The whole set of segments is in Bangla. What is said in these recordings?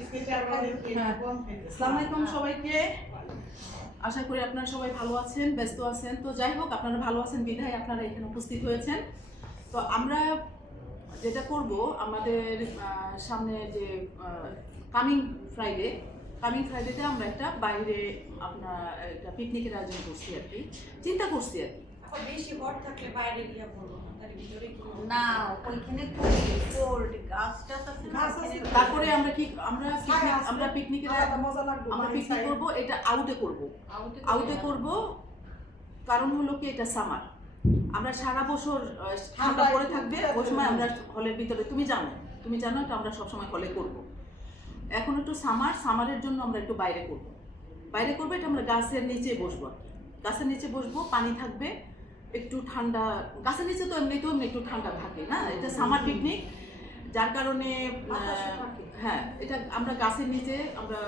আসসালামু আলাইকুম সবাইকে। আশা করি আপনারা সবাই ভালো আছেন, ব্যস্ত আছেন। তো যাই হোক, আপনারা ভালো আছেন বিধায় আপনারা এখানে উপস্থিত হয়েছেন। তো আমরা যেটা করব, আমাদের সামনে যে কামিং ফ্রাইডেতে আমরা একটা বাইরে আপনার একটা পিকনিকের আয়োজন করছি আর কি, চিন্তা করছি আর কি। বেশি ভর থাকলে বাইরে গিয়ে বলবো না, তার ভিতরে কি না ওইখানে কোল্ড গাছটা আছে। তারপরে আমরা পিকনিকের মজা লাগবে, আমরা পিকনিক করব, এটা আউটে করব। কারণ হলো কি, এটা সামার, আমরা সারা বছর ঠান্ডা পড়ে থাকবে, ওই সময় আমরা হলের ভিতরে তুমি জানো এটা আমরা সবসময় হলে করব। এখন একটু সামারের জন্য আমরা একটু বাইরে করব। এটা আমরা গাছের নিচে বসবো, গাছের নিচে বসবো, পানি থাকবে, একটু ঠান্ডা, গাছের নিচে তো এমনিতেও একটু ঠান্ডা থাকে না, এটা সামার পিকনিক, যার কারণে হ্যাঁ, এটা আমরা গাছের নিচে আমরা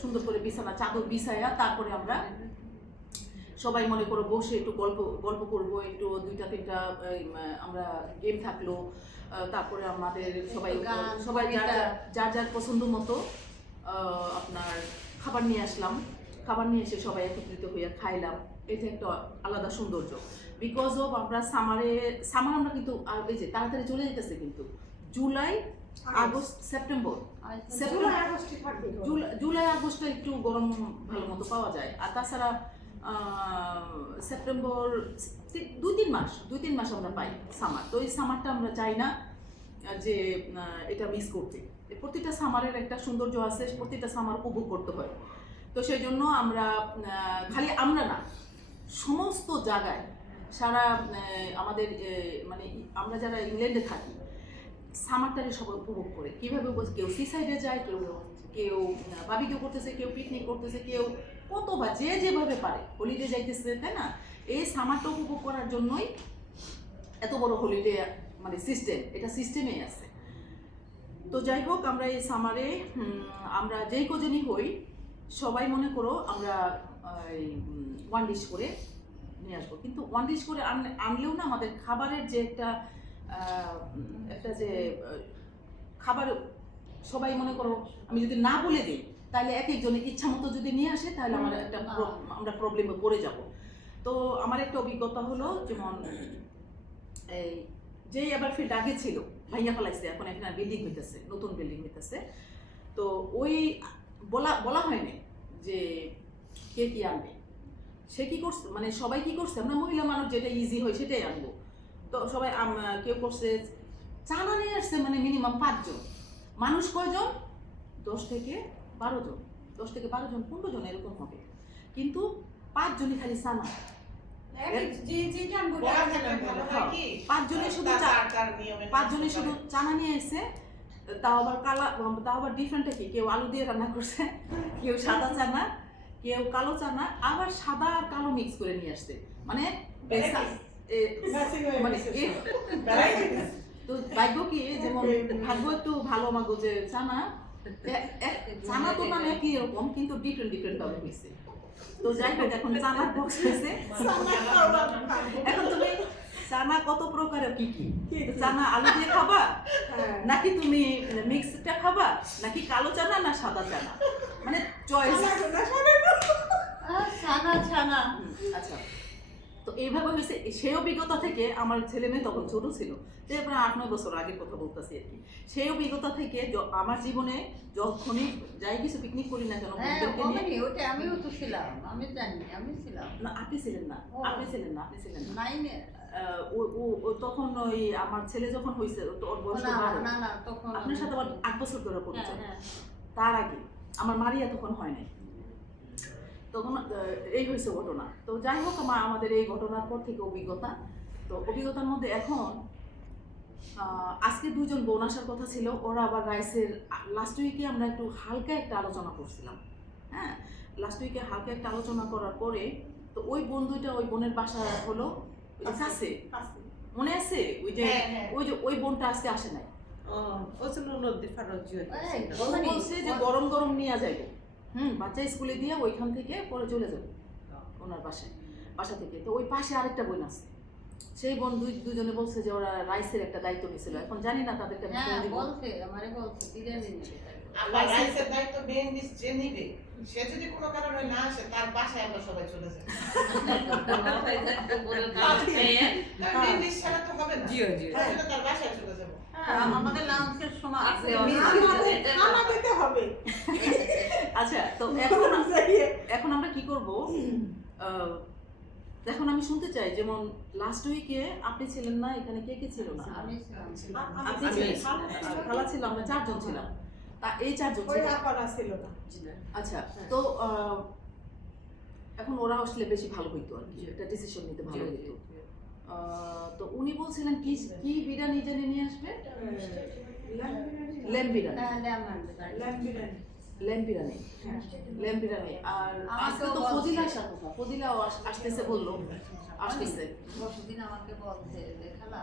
সুন্দর করে বিছানা চাদর বিছাইয়া তারপরে আমরা সবাই মনে করো বসে একটু গল্প করব, একটু দুইটা তিনটা আমরা গেম থাকলো, তারপরে আমাদের সবাই যার পছন্দ মতো আপনার খাবার নিয়ে আসলাম, খাবার নিয়ে এসে সবাই একত্রিত হইয়া খাইলাম। এটা একটা আলাদা সৌন্দর্য। বিকজ অফ আমরা সামার আমরা কিন্তু এই যে তাড়াতাড়ি চলে যেতেছে, কিন্তু জুলাই আগস্ট সেপ্টেম্বর জুলাই আগস্টে একটু গরম ভালো মতো পাওয়া যায়। আর তাছাড়া সেপ্টেম্বর 2-3 মাস আমরা পাই সামার। তো এই সামারটা আমরা চাই না যে এটা মিস করতে। প্রতিটা সামারের একটা সৌন্দর্য আছে, প্রতিটা সামার উপভোগ করতে হয়। তো সেই জন্য আমরা খালি আমরা না, সমস্ত জায়গায় সারা আমাদের মানে আমরা যারা ইংল্যান্ডে থাকি সামারটারে সবাই উপভোগ করে। কীভাবে কেউ সি সাইডে যায়, কেউ বাবিকিউ করতেছে, কেউ পিকনিক করতেছে, কেউ কতবার যেভাবে পারে হলিডে যাইতেছে, তাই না? এই সামারটা উপভোগ করার জন্যই এত বড় হলিডে মানে সিস্টেম, এটা সিস্টেমেই আছে। তো যাই হোক, আমরা এই সামারে আমরা যেই কজনই হই সবাই মনে করো আমরা ওয়ান ডিশ করে নিয়ে আসবো। কিন্তু ওয়ান ডিশ করে আনলেও না, আমাদের খাবারের যে একটা যে খাবার সবাই মনে করো, আমি যদি না বলে দিই তাহলে এক একজনের ইচ্ছা মতো যদি নিয়ে আসে তাহলে আমরা প্রবলেমে পড়ে যাব। তো আমার একটা অভিজ্ঞতা হলো, যেমন এই যেই এবার ফিল্ড আগে ছিল ভাইয়া ফেলাইছে, এখন এখানে বিল্ডিং হইতেছে, নতুন বিল্ডিং হইতেছে। তো ওই বলা হয়নি যে কে কি আনবে, সে কি করছে, মানে সবাই কি করছে, আমরা মহিলা মানুষ যেটা ইজি হয় সেটাই আনবো। তো সবাই কেউ করছে চানা নিয়ে আসছে, মানে মিনিমাম 5 জন মানুষ। কয়জন? 10 থেকে 12 জন, 15 জন এরকম হবে, কিন্তু 5 জনই খালি চানা। 5 জনে শুধু চানা নিয়ে এসে, তাও আবার ডিফারেন্টটা কি, কেউ আলু দিয়ে রান্না করছে, কেউ সাদা চানা, কেউ কালো চানা, আবার সাদা আর কালো মিক্স করে নিয়ে আসছে। মানে তো ভাগ্য কি, যেমন ভাগ্য একটু ভালো আমাগো যে চানা তো মানে কি এরকম, কিন্তু ডিফারেন্ট ভাবে হয়েছে। তো যাই হোক, এখন চানার বক্স হয়েছে। এখন তুমি চানা কত প্রকারের, কি চানা আলু দিয়ে খাবা, নাকি তুমি মিক্সটা খাবা, নাকি কালো চানা না সাদা চানা, মানে চয়েস। আচ্ছা, তো এইভাবে হয়েছে। সেই অভিজ্ঞতা থেকে আমার ছেলে মেয়ে তখন ছোট ছিল, যে প্রায় 8-9 বছর আগের কথা বলতেছি আর কি। সেই অভিজ্ঞতা থেকে আমার জীবনে যখনই যাই কিছু পিকনিক করি না কেন, আমিও তো ছিলাম, আমি জানি, আমি ছিলাম না, আপনি ছিলেন না। ও তখন ওই আমার ছেলে যখন হয়েছে, ওর বয়স তখন আপনার সাথে আবার 8 বছর ধরে পরিচয়। তার আগে আমার মারিয়া তখন হয় নাই, তখন এই হয়েছে ঘটনা। তো যাই হোক, আমাদের এই ঘটনার পর থেকে অভিজ্ঞতা, তো অভিজ্ঞতার মধ্যে এখন আজকে 2 জন বোন আসার কথা ছিল, ওরা আবার রাইসের লাস্ট উইকে আমরা একটু হালকা একটা আলোচনা করছিলাম। হ্যাঁ, লাস্ট উইকে হালকা একটা আলোচনা করার পরে, তো ওই বোনের বাসা হলো কাছে, মনে আছে? ওই বোনটা আজকে আসে নাই, বলছে যে গরম নিয়ে যাইব, বাচ্চা স্কুলে দিয়ে ওইখান থেকে পরে চলে যাবে ওনার বাসা থেকে। তো ওই পাশে আরেকটা বোন আছে, সেই বোন দুজনে বলছে যে ওরা রাইসের একটা দায়িত্ব নিয়েছিল। এখন জানি না তাদেরকে রাইসের দায়িত্ব মেইন ডিশ যে নিবে সে যদি কোনো কারণে না আসে তার বাসায় আমরা সবাই চলে যাই তার মেইন ডিশ ছাড়া তো হবে না জিও জিও তাহলে তার বাসায় চলে যাবো হ্যাঁ, আমাদের লাঞ্চের সময় আছে আমাদেরকে হবে আচ্ছা তো এখন আমরা কি করব? এখন আমি শুনতে চাই, যেমন লাস্ট উইকে আপনি ছিলেন না, এখানে কে কে ছিল না? আমি আপনি ছিলেন, খালা ছিল, আমরা 4 জন ছিলাম। তা এই 4 জন ওই ছিল। আপারা ছিল না আচ্ছা তো এখন ওরা আসলে বেশি ভালো হইতো আর কি, একটা ডিসিশন নিতে ভালো হইতো। তো উনি বলছিলেন কি কি বিরিয়ানি জানি নিয়ে আসবে? Lamb biryani. Lamb biryani, lamb biryani. আর আজকে তো ফজিলা আসার কথা, ফজিলাও আসতেছে বললো, আসতেছে। প্রতিদিন আমাকে বলছে যে খালা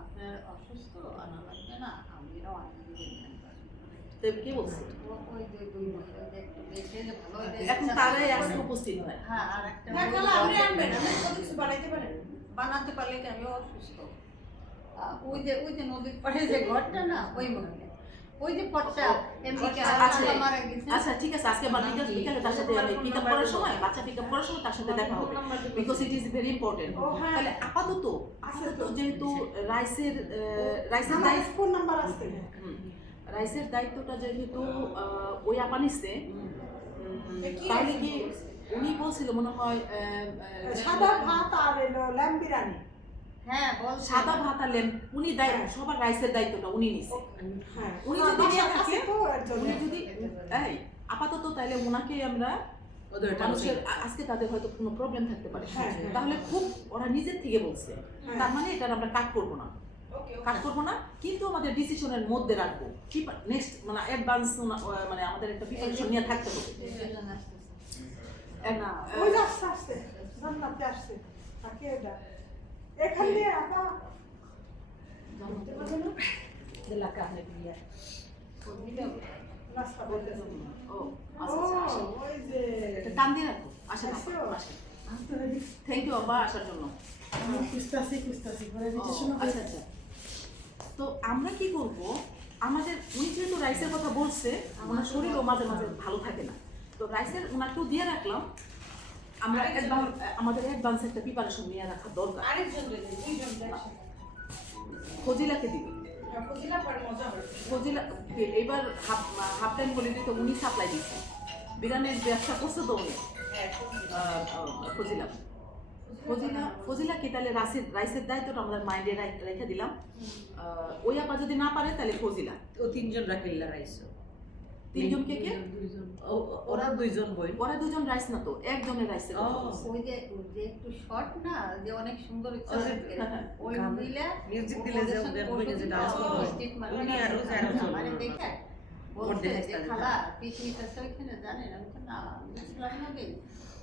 আপনার অসুস্থ আনা লাগবে না, আমিও অনেক তো কি বলছে? ওই যে দুই মহিলা যে একটু দেখে যে ভালো হয়ে এখন তারাই আজকে উপস্থিত হয়। হ্যাঁ, আর একটা না খালা আপনি আনবেন আপনি কত কিছু বানাইতে পারেন বানাতে পারলে কি আমিও অসুস্থ। ওই যে নদীর পাড়ে যে ঘরটা না, ওই মহিলা, ওই যে পটটা এমনিকে মারা গেছে। আচ্ছা ঠিক আছে, আজকে আমার বিকালে তার সাথে আমি পিক আপ করার সময়, বাচ্চা পিক আপ করার সময় তার সাথে দেখা হবে, because it is very important. তাহলে আপাতত যেহেতু রাইসের দায়িত্ব, ফোন নাম্বার আছে রাইসের দায়িত্বটা যেহেতু ওই আপা নিচ্ছে, তাহলে কি উনি বলছিল মনে হয় সাদা ভাত আর ল্যাম্ব বিরিয়ানি হ্যাঁ, বল সাদা ভাত আর ল্যাম্ব, উনি সবার রাইসের দায়িত্বটা উনি নিচ্ছে। হ্যাঁ উনি যদি নিয়ে থাকে, তো এর জন্য উনি যদি এই আপাতত তাহলে ওনাকে আমরা মানুষের আজকে তাদের হয়তো কোনো প্রবলেম থাকতে পারে, হ্যাঁ, তাহলে খুব ওরা নিজের থেকে বলছে, হ্যাঁ। তার মানে এটা আমরা কাট করবো না, কাট করবো না, কিন্তু আমাদের ডিসিশনের মধ্যে রাখবো। কি নেক্সট মানে অ্যাডভান্স, মানে আমাদের একটা প্রিপারেশন নিয়ে থাকতে হবে। না ওই যে আসছে জান্নাতে আসছে তাকে এটা এখানে আপা জানতে পারবে না নাস্তা করতে ও আচ্ছা আচ্ছা, ওই যে এটা কান দিয়ে রাখো। আসেন আসো। আসেন, থ্যাংক ইউ আব্বা আসার জন্য। কুস্তাসি করে দিতে ও, আচ্ছা আচ্ছা, তো আমরা কি করব? আমাদের উনি যেহেতু রাইসের কথা বলছে, আমার শরীরও মাঝে মাঝে ভালো থাকে না, তো রাইসের ওনাকেও দিয়ে রাখলাম। আমরা আমাদের অ্যাডভান্স একটা প্রিপারেশন নিয়ে রাখা দরকার। আরেকজন দেবে দুইজন একসাথে ফজিলাকে দিবে, ফজিলা পরে মজা হবে ফজিলা এবার হাফ টাইম হলিডে তো উনি সাপ্লাই দিচ্ছে, বিরিয়ানির ব্যবসা করছে তো উনি। ফজিলা ফজিলা কি তাহলে রাইসের দায়িত্বটা আমাদের মাইন্ডে রেখে দিলাম। ওই আপা যদি না পারে তাহলে ফজিলা। ও 3 জন রাখিল্লা রাইস, 3 জন কে কে? ওরা 2 জন বই। ওরা 2 জন রাইস না তো, একজনের রাইসের কথা ও। বলছে। ওই যে একটু শর্ট না, যে অনেক সুন্দর ওই গান, মহিলা মিউজিক দিলে যে ওদের বইনে যে ডান্স করে উনি আর ও যারা জন মানে দেখে ওর বলছে দেখে যে খালা পিকনিক আছে ওইখানে জানেন, আমি তো না বুঝলাম না দিন।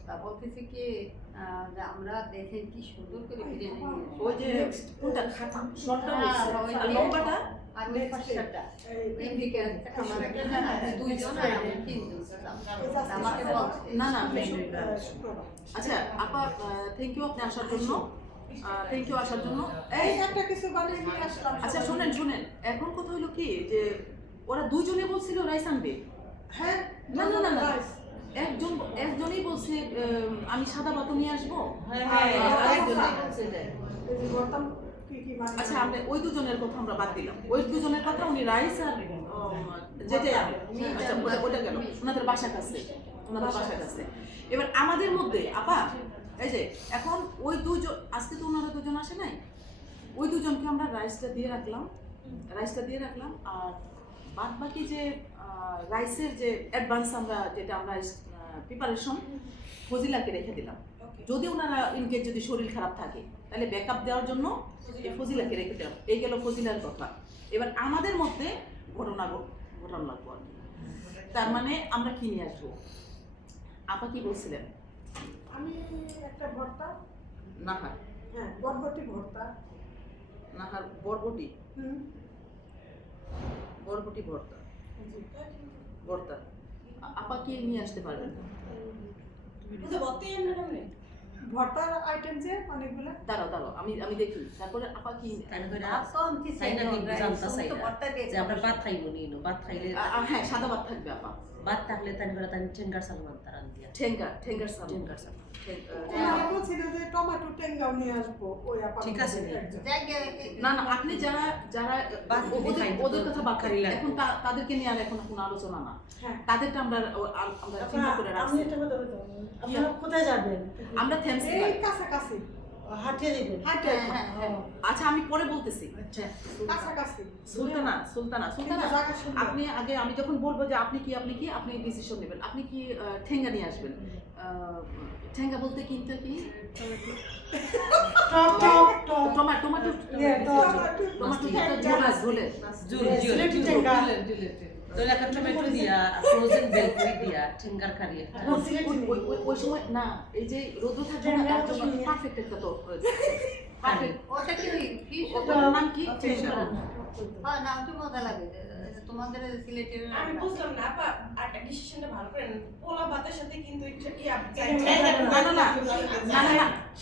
তা বলতেছে কি যে আমরা দেখে কি সুন্দর করে বিরিয়ানি নিয়ে ওই যে কোনটা শর্টটা হ্যাঁ, বলছে, ওই আর যে- লম্বাটা আর ওই পাশটা এমনিকে আমার একটা দুইজন আর আমি তিনজন ছিলাম। আমাকে বলছে না না শুক্রবার আচ্ছা আপা, থ্যাংক ইউ আপনি আসার জন্য, থ্যাংক ইউ আসার জন্য। এই একটা কিছু বানিয়ে নিয়ে আসলাম আচ্ছা শুনেন, এখন কথা হলো কি যে ওরা 2 জনে বলছিল রাইস আনবে। হ্যাঁ না না না না, একজনই বলছে আমি সাদা ভাত নিয়ে আসবো। আচ্ছা আমরা ওই 2 জনের কথা আমরা বাদ দিলাম, ওই 2 জনের কথা উনি রাইস আর যেটাই আনবে। আচ্ছা ওটা গেল ওনাদের বাসার কাছে, ওনাদের বাসার কাছে। এবার আমাদের মধ্যে আপা এই যে এখন ওই 2 জন, আজকে তো ওনারা 2 জন আসে নাই, ওই 2 জনকে আমরা রাইসটা দিয়ে রাখলাম। আর বাদ বাকি যে রাইসের যে অ্যাডভান্স যেটা আমরা প্রিপারেশন ফজিলাকে রেখে দিলাম। যদি ওনারা ইনকেস যদি শরীর খারাপ থাকে তাহলে ব্যাকআপ দেওয়ার জন্য এই ফজিলাকে রেখে দিলাম। এই গেল ফজিলার কথা। এবার আমাদের মধ্যে ঘটনা লাগবো আর কি। তার মানে আমরা কি নিয়ে আসবো? আপা কি বলছিলেন? আমি একটা ভর্তা, নাহার হ্যাঁ বরবটি ভর্তা, বরবটি হুম ভর্তা। আপা কি নিয়ে আসতে পারবেন? ভর্তার আইটেম যে অনেকগুলো দাঁড়াও আমি দেখি তারপরে আপা কি তাই না কিন্তু জানতা চাই যে আমরা ভাত খাইবো নি ভাত খাইলে হ্যাঁ সাদা ভাত থাকবে আপা ভাত থাকলে তাই করে তাই ঠেঙ্গার সালমান তারান দিয়া ঠেঙ্গার সালাদ ঠেঙ্গার সালমান ওরা বলছিল যে টমেটো টেঙ্গাও নিয়ে আসবো ওই আপা ঠিক আছে। না আপনি যারা বাদ দিলে খাই তো, ওদের কথা বাদ খালি লাগবে। এখন তাদেরকে নিয়ে আর এখন কোনো আলোচনা না হ্যাঁ তাদেরটা আমরা চিন্তা করে আমি রাখছি একটা কথা বলতে আপনারা কোথায় যাবেন আমরা থ্যামসি এই কাছাকাছি হাঁটিয়ে দিবেন হাঁটে আচ্ছা আমি পরে বলতেছি কাছাকাছি সুলতানা কিন্তু জায়গা সুন্দর। আপনি আগে আমি যখন বলবো যে আপনি ডিসিশন নেবেন আপনি কি ঠেঙ্গা নিয়ে আসবেন ঠেঙ্গা বলতে কিন্তু কি টমেটো ঝোলে সিলেটি ঠেঙ্গা তাহলে একটা টমেটো দিয়া ফ্রোজেন বেলপুরি দিয়া ঠেঙ্গার কারি একটা ওই সময় না এই যে রোদ্র থাকবে না তার জন্য পারফেক্ট একটা তো পারফেক্ট ওটা কি ওটার নাম কি ঠেঙ্গা হ্যাঁ নামটি মজা লাগে তোমাদের সিলেটের আমি বুঝলাম না আপা আটা ডিসিশনটা ভালো করে নেন পোলা ভাতের সাথে কিন্তু একটু কি আপনি না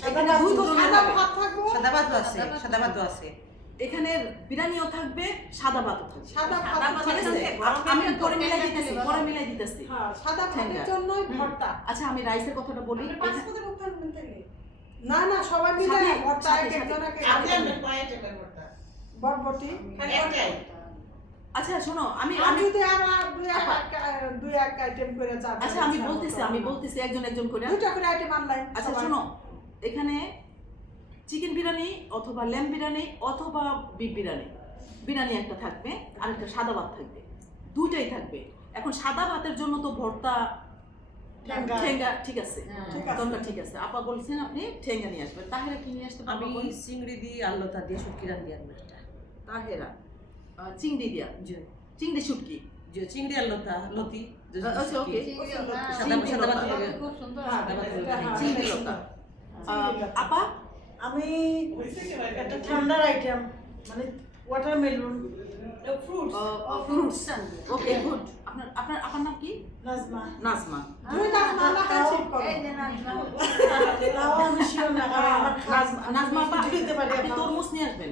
এখানে দুই ধরনের সাদা হবে। ভাত থাকবো সাদা ভাতও আছে সাদা ভাতও আছে এখানে বিরিয়ানিও থাকবে সাদা ভাতও থাকবে সাদা ভাত ঠিক আছে আমি পরে মিলাই দিতেছি হ্যাঁ সাদা ভাতের ঠেঙ্গা। জন্য ভর্তা আচ্ছা আমি রাইসের কথাটা বলি পাঁচ পদের উত্থান তাহলে না সবাই মিলে সাথে, ভর্তা সাথে, এক সাথে। একজনকে আপনি আপনার কয়েক টাকার ভর্তা বটবটি একটাই আচ্ছা শোনো আমি আমি যদি আমার দুই এক আইটেম করে যাবে আচ্ছা আমি বলতেছি একজন করে দুইটা করে আইটেম আনলাই আচ্ছা শোনো এখানে চিকেন বিরিয়ানি অথবা ল্যাম্ব বিরিয়ানি অথবা বিফ বিরিয়ানি একটা থাকবে আর একটা সাদা ভাত থাকবে দুইটাই থাকবে এখন সাদা ভাতের জন্য তো ভর্তা ঠেঙ্গা ঠিক আছে তোমরা ঠিক আছে আপা বলছেন আপনি ঠেঙ্গা নিয়ে আসবেন তাহেরা কি নিয়ে আসতে আমি পারবো চিংড়ি দিয়ে আলুটা দিয়ে শুটকি রান দিয়ে আনবো একটা তাহেরা চিংড়ি দিয়া চিংড়ি শুটকি যে চিংড়ি আলুটা লতি আচ্ছা ওকে সাদা ভাত লাগে খুব সুন্দর সাদা ভাত লাগে চিংড়ি লতা আপা আমি হইছে কি ভাই একটা ঠান্ডার আইটেম মানে watermelon fruits fruits okay good আপনার নাম কি নাজমা নাজমা দুই লাখ মালা খাচ্ছি এই যে না তাও আমি শিওর না কারণ আমার নাজমা আপা কিছু দিতে পারি আপনি তরমুজ নিয়ে আসবেন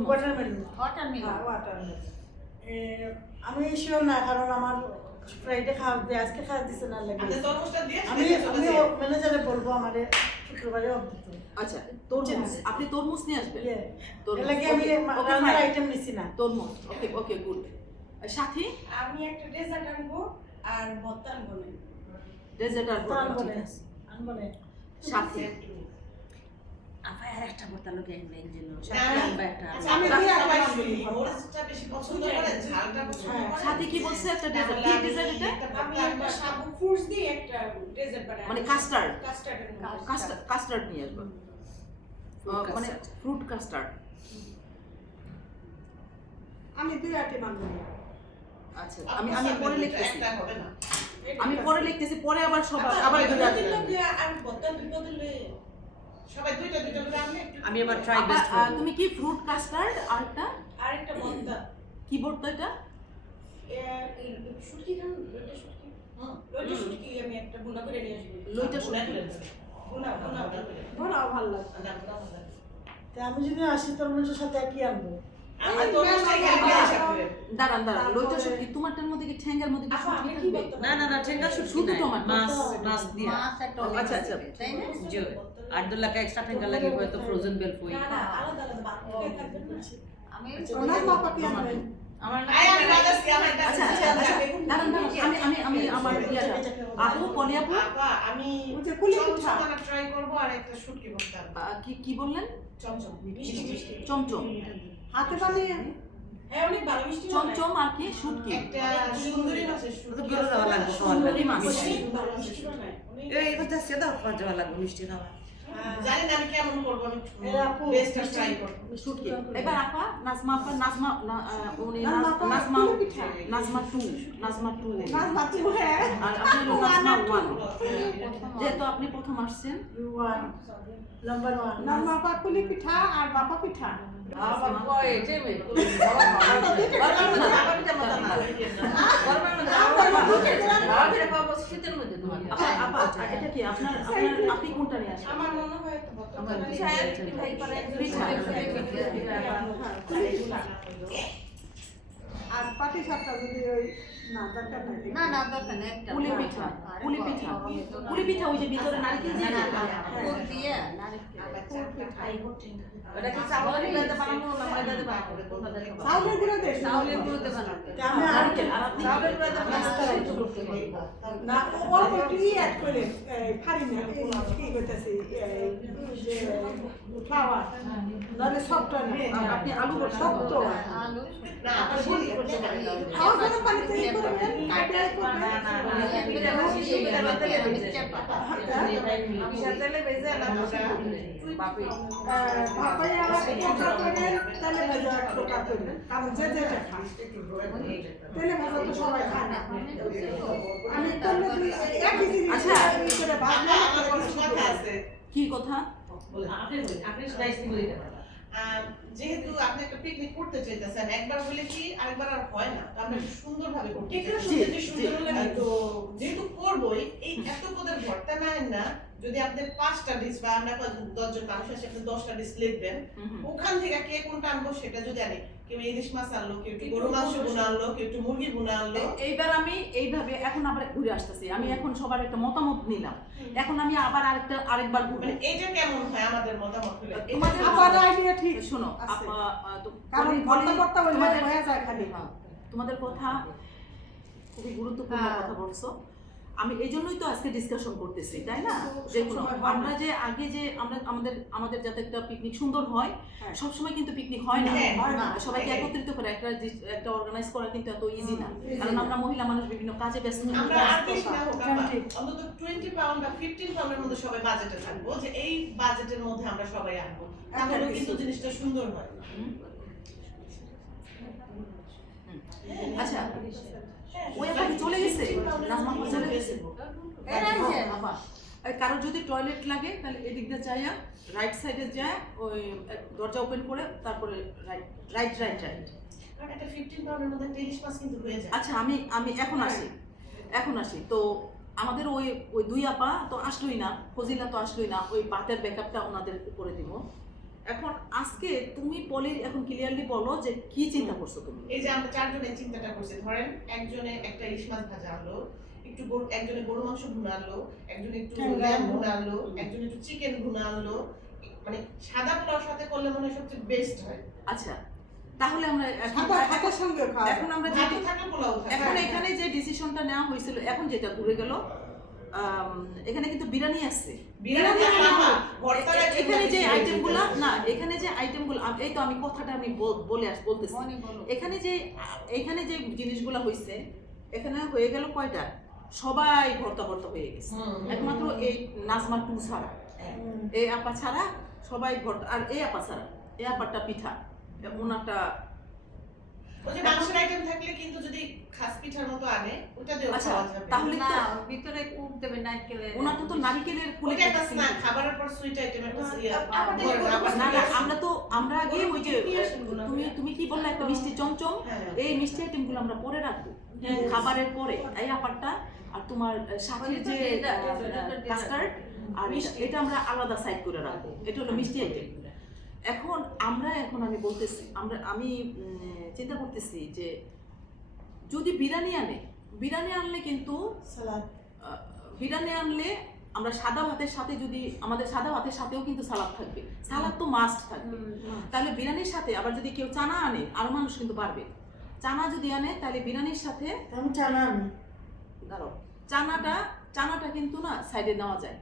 ওয়াটারমেলন হঠাৎ মিল ওয়াটারমেলন আমি শিওর না কারণ আমার ফ্রাইডে খাওয়া দিয়ে আজকে খাওয়া দিছে না লাগে আপনি তরমুজটা দিয়ে আমি ম্যানেজারে বলবো আমারে শুক্রবারে অফ দিতে আচ্ছা তরমুজ আপনি তরমুজ নিয়ে আসবেন এর লাগে আমি রান্নার আইটেম নিছি না তরমুজ ওকে গুড সাথে আমি একটা ডেজার্ট আনবো আর ভর্তা আনবো না ডেজার্ট আর আনবো ভর্তা, না ঠিক আছে। আনবো না সাথে আপা আর একটা ভর্তা লোকে আনবেন যেন না, সাথে আনবা একটা আচ্ছা, আমি আমি দুই সবাই একটা আনবো। মরিচটা বেশি পছন্দ করে ঝালটা পছন্দ হ্যাঁ, করে সাথে কি বলছে একটা ডেজার্ট কি ডেজার্ট এটা আমি একটা সাবু ফ্রুটস দিয়ে একটা ডেজার্ট বানাই মানে কাস্টার্ড কাস্টার্ড কাস্টার্ড নিয়ে আসবেন মানে ফ্রুট কাস্টার্ড আমি দুই আইটেম আনবো আচ্ছা আমি পরে লিখতেছি একটা হবে না আমি পরে লিখতেছি পরে আবার সব আবার ধরে আসবে আমি ভর্তা দুই বদলে সবাই দুইটা করে আনলে একটু আমি আবার ট্রাই আপা, বেস্ট তুমি কি ফ্রুট কাস্টার্ড আর একটা আরেকটা ভর্তা কি বলতো এটা শুটকি খান লইটা শুটকি লইটা শুটকি আমি একটা বুনা করে নিয়ে আসবো লইটা শুটকি বুনা ভরাও ভালো লাগে তা আমি যদি আসি তরমুজের সাথে কি আনবো আমি তো হিসাব করে দাঁড়ান লইটা শুটকি তোমারটার মধ্যে কি ঠ্যাঙ্গার মধ্যে কি আপা শুটকি আমি কি থাকবে বলতে না না ঠেঙ্গা শুটকি শুধু নাই টমেটো। মাছ দিয়া মাছ একটা আচ্ছা, আচ্ছা। তাই না জি 8 লাখ এক্সট্রা ঠেঙ্গা লাগে হয়তো ফ্রোজেন বেলপুরি না আলাদা আলাদা বাকি থাকবে না আমি নাজমা আপা কি আনবেন আমার আই আমি বাজাসি আমার আচ্ছা দাঁড়ান আমি আমার ইয়াটা আপু কলি আপু আপা আমি ওই যে কুলি পিঠা। চমচম ট্রাই করব আর একটা শুটকি ভর্তা কি বললেন চমচম মিষ্টি চমচম হাতে বানিয়ে হ্যাঁ অনেক ভালো মিষ্টি চমচম আর কি শুটকি একটা সুন্দরী মাছের তো শুটকি বেরো যাওয়া লাগবে সুন্দরী মাছ। ভালো মিষ্টি বানায় এই কথা সেটা খাওয়া যাওয়া লাগবে মিষ্টি খাওয়া জানি না আমি কেমন করব আমি আপু, বেস্টটা ট্রাই করব শুটকি এবার আপা নাজমা উনি নাজমা আপা, নাজমা কুলি পিঠা। নাজমা 2 নাজমা তু হ্যাঁ আর আপনি হলো নাজমা 1 প্রথম যেহেতু আপনি প্রথম আসছেন ওয়ান নাম্বার 1 নাজমা আপা কুলি পিঠা আর বাপা পিঠা না, বছর শীতের মধ্যে তোমার আপা আপা এটা কি আপনার আপনি কোনটা নিয়ে আসেন? আমার মনে হয় তো আমার বর্তমানে পিঠা, আর পাটি সাপটা যদি ওই না দরকার নাই না না দরকার নেই একটা পুলি পিঠা পুলি পিঠা পুলি পিঠা ওই যে ভিতরে নারকেল দিয়ে না না, পুর দিয়ে নারকেল ওটা কি চাউলের গুঁড়াতে বানাবো না ময়দাতে বানাবো? চাউলের গুঁড়ো দেশ চাউলের গুঁড়োতে বানাবে আমি আর নারকেল আর আপনি চাউলের গুঁড়াতে নাস্তা না অল্প একটু অ্যাড করে ফারি না কি করতেছি যে ফ্লাওয়ার নাহলে সফট না আপনি আলু বলছেন? শক্ত আলু না আপনি বলি করতে পারেন খাওয়া গরম পানিতে ই করবেন কাটে করবেন তেলে ভেজে না ভাপাইয়া টোকা করে তেলে ভাজা টোকা করে কারণ যে যেটা খায় তেলে ভাজা তো সবাই খায় না আমি করলে তুই একই জিনিস আচ্ছা। ই করে ভাজলে আমার কিছু কথা আছে কি কথা? যেহেতু আপনি একটা পিকনিক করতে চাইতেছেন, একবার হলে কি আরেকবার আর হয় না, তো আমরা সুন্দরভাবে করতে কেকের চাই। সাথে যে সুন্দর হলে হ্যাঁ, তো যেহেতু করবোই, এই এত পদের ভর্তা নেন না, যদি আপনি 5টা ডিশ বা আমরা 10 জন মানুষ আছে, আপনি 10টা ডিশ লিখবেন, ওখান থেকে কে কোনটা আনবো সেটা যদি আনি, কেউ ইলিশ মাছ আনলো, কেউ একটু গরু মাংস বোনা আনলো, কেউ একটু মুরগি বোনা আনলো। এইবার আমি এইভাবে এখন আবার ঘুরে আসতেছি, আমি এখন সবার একটা মতামত নিলাম, এখন আমি আবার আরেকবার ঘুরবো। মানে এটা কেমন হয় আমাদের মতামত হলে? তোমাদের আবার আইডিয়া ঠিক শোনো আছে। কারণ কারণ ভর্তা ভর্তা হইলে হয়ে যায় খালি তোমাদের কথা খুবই গুরুত্বপূর্ণ কথা বলছো। আমি এই জন্যই তো আজকে ডিসকাশন করতেছি, তাই না? যে আমরা যে আগে যে আমাদের যাতে একটা পিকনিক সুন্দর হয়, হ্যাঁ। সবসময় কিন্তু পিকনিক হয় না। হ্যাঁ, হয় না। সবাইকে একত্রিত করে একটা অর্গানাইজ করা কিন্তু এত ইজি না, কারণ আমরা মহিলা মানুষ বিভিন্ন কাজে ব্যস্ত থাকি। আমরা আর বেশি না হোক আপা, অন্তত 20 পাউন্ড বা 15 পাউন্ডের মধ্যে সবাই বাজেটে থাকবো, যে এই বাজেটের মধ্যে আমরা সবাই আনবো, তাহলে কিন্তু জিনিসটা সুন্দর হয়। আচ্ছা, ওই আপা কি চলে গেছে? নাজমা আপা চলে গেছে? আপা, কারো যদি টয়লেট লাগে তাহলে এদিক দিয়ে যাইয়া রাইট সাইডে যায়, ওই দরজা ওপেন করে তারপরে রাইট। কারণ একটা 15 পাউন্ডের মধ্যে একটা ইলিশ মাছ কিন্তু হয়ে যায়। আচ্ছা, আমি এখন আসি তো আমাদের ওই দুই আপা তো আসলোই না, ফজিলা তো আসলোই না, ওই বাটের ব্যাকআপটা ওনাদের করে দিব। এখন আজকে তুমি পলির এখন ক্লিয়ারলি বলো যে কি চিন্তা করছো তুমি? এই যে আমরা 4 জনের চিন্তাটা করছি, ধরেন একজনে একটা ইলিশ মাছ ভাজা আনলো, একজনে গরু মাংস ভুনা আনলো, একজনে একটু ল্যাম্ব ভুনা আনলো, একজনে একটু চিকেন ভুনা আনলো, মানে সাদা পোলাওর সাথে করলে মনে হয় সবচেয়ে বেস্ট হয়। আচ্ছা, তাহলে আমরা ভাতের সঙ্গে খাওয়া এখন আমরা যে ভাতও থাকলে পোলাও থাকে। এখন এখানে যে ডিসিশনটা নেওয়া হয়েছিল, এখন যেটা ঘুরে গেল, এখানে কিন্তু বিরিয়ানি আসছে। বিরিয়ানি আনবো, ভর্তার এখানে যে আইটেমগুলো এই তো আমি কথাটা আমি বলতেছি, এখানে যে জিনিসগুলো হয়েছে, এখানে হয়ে গেল কয়টা? সবাই ভর্তা হয়ে গেছে, একমাত্র এই নাজমা 2 ছাড়া, এই আপা ছাড়া সবাই ভর্তা। আর এই আপা ছাড়া, এই আপারটা পিঠা, ওনারটা ওই যে মাংসের আইটেম থাকলে কিন্তু যদি খাস পিঠার মতো আনে, ওটা দিয়েও আচ্ছা, খাওয়া যাবে। তাহলে না ভিতরে কুক দেবে নারকেলের, ওনারটা তো নারিকেলের কুলি ওইটা একটা স্ন্যাক, খাবারের পর সুইট আইটেম একটা আমরা আগে ওই যে তুমি কি বললে একটা মিষ্টি চমচম, হ্যাঁ। এই মিষ্টি আইটেমগুলো আমরা পরে রাখবো খাবারের পরে, এই আপারটা আর তোমার সাথে যে কাস্টার্ড আর এটা আমরা আলাদা সাইড করে রাখবো, এটা হলো মিষ্টি আইটেম। এখন আমি বলতেছি, আমি চিন্তা করতেছি যে যদি বিরিয়ানি আনলে কিন্তু বিরিয়ানি আনলে আমরা সাদা ভাতের সাথে, যদি আমাদের সাদা ভাতের সাথেও কিন্তু সালাদ থাকবে, সালাদ তো মাস্ট থাকবে। তাহলে বিরিয়ানির সাথে আবার যদি কেউ চানা আনে, আরো মানুষ কিন্তু বাড়বে। চানা যদি আনে তাহলে বিরিয়ানির সাথে আমি জানা আমি চানাটা কিন্তু না সাইডে নেওয়া যায়,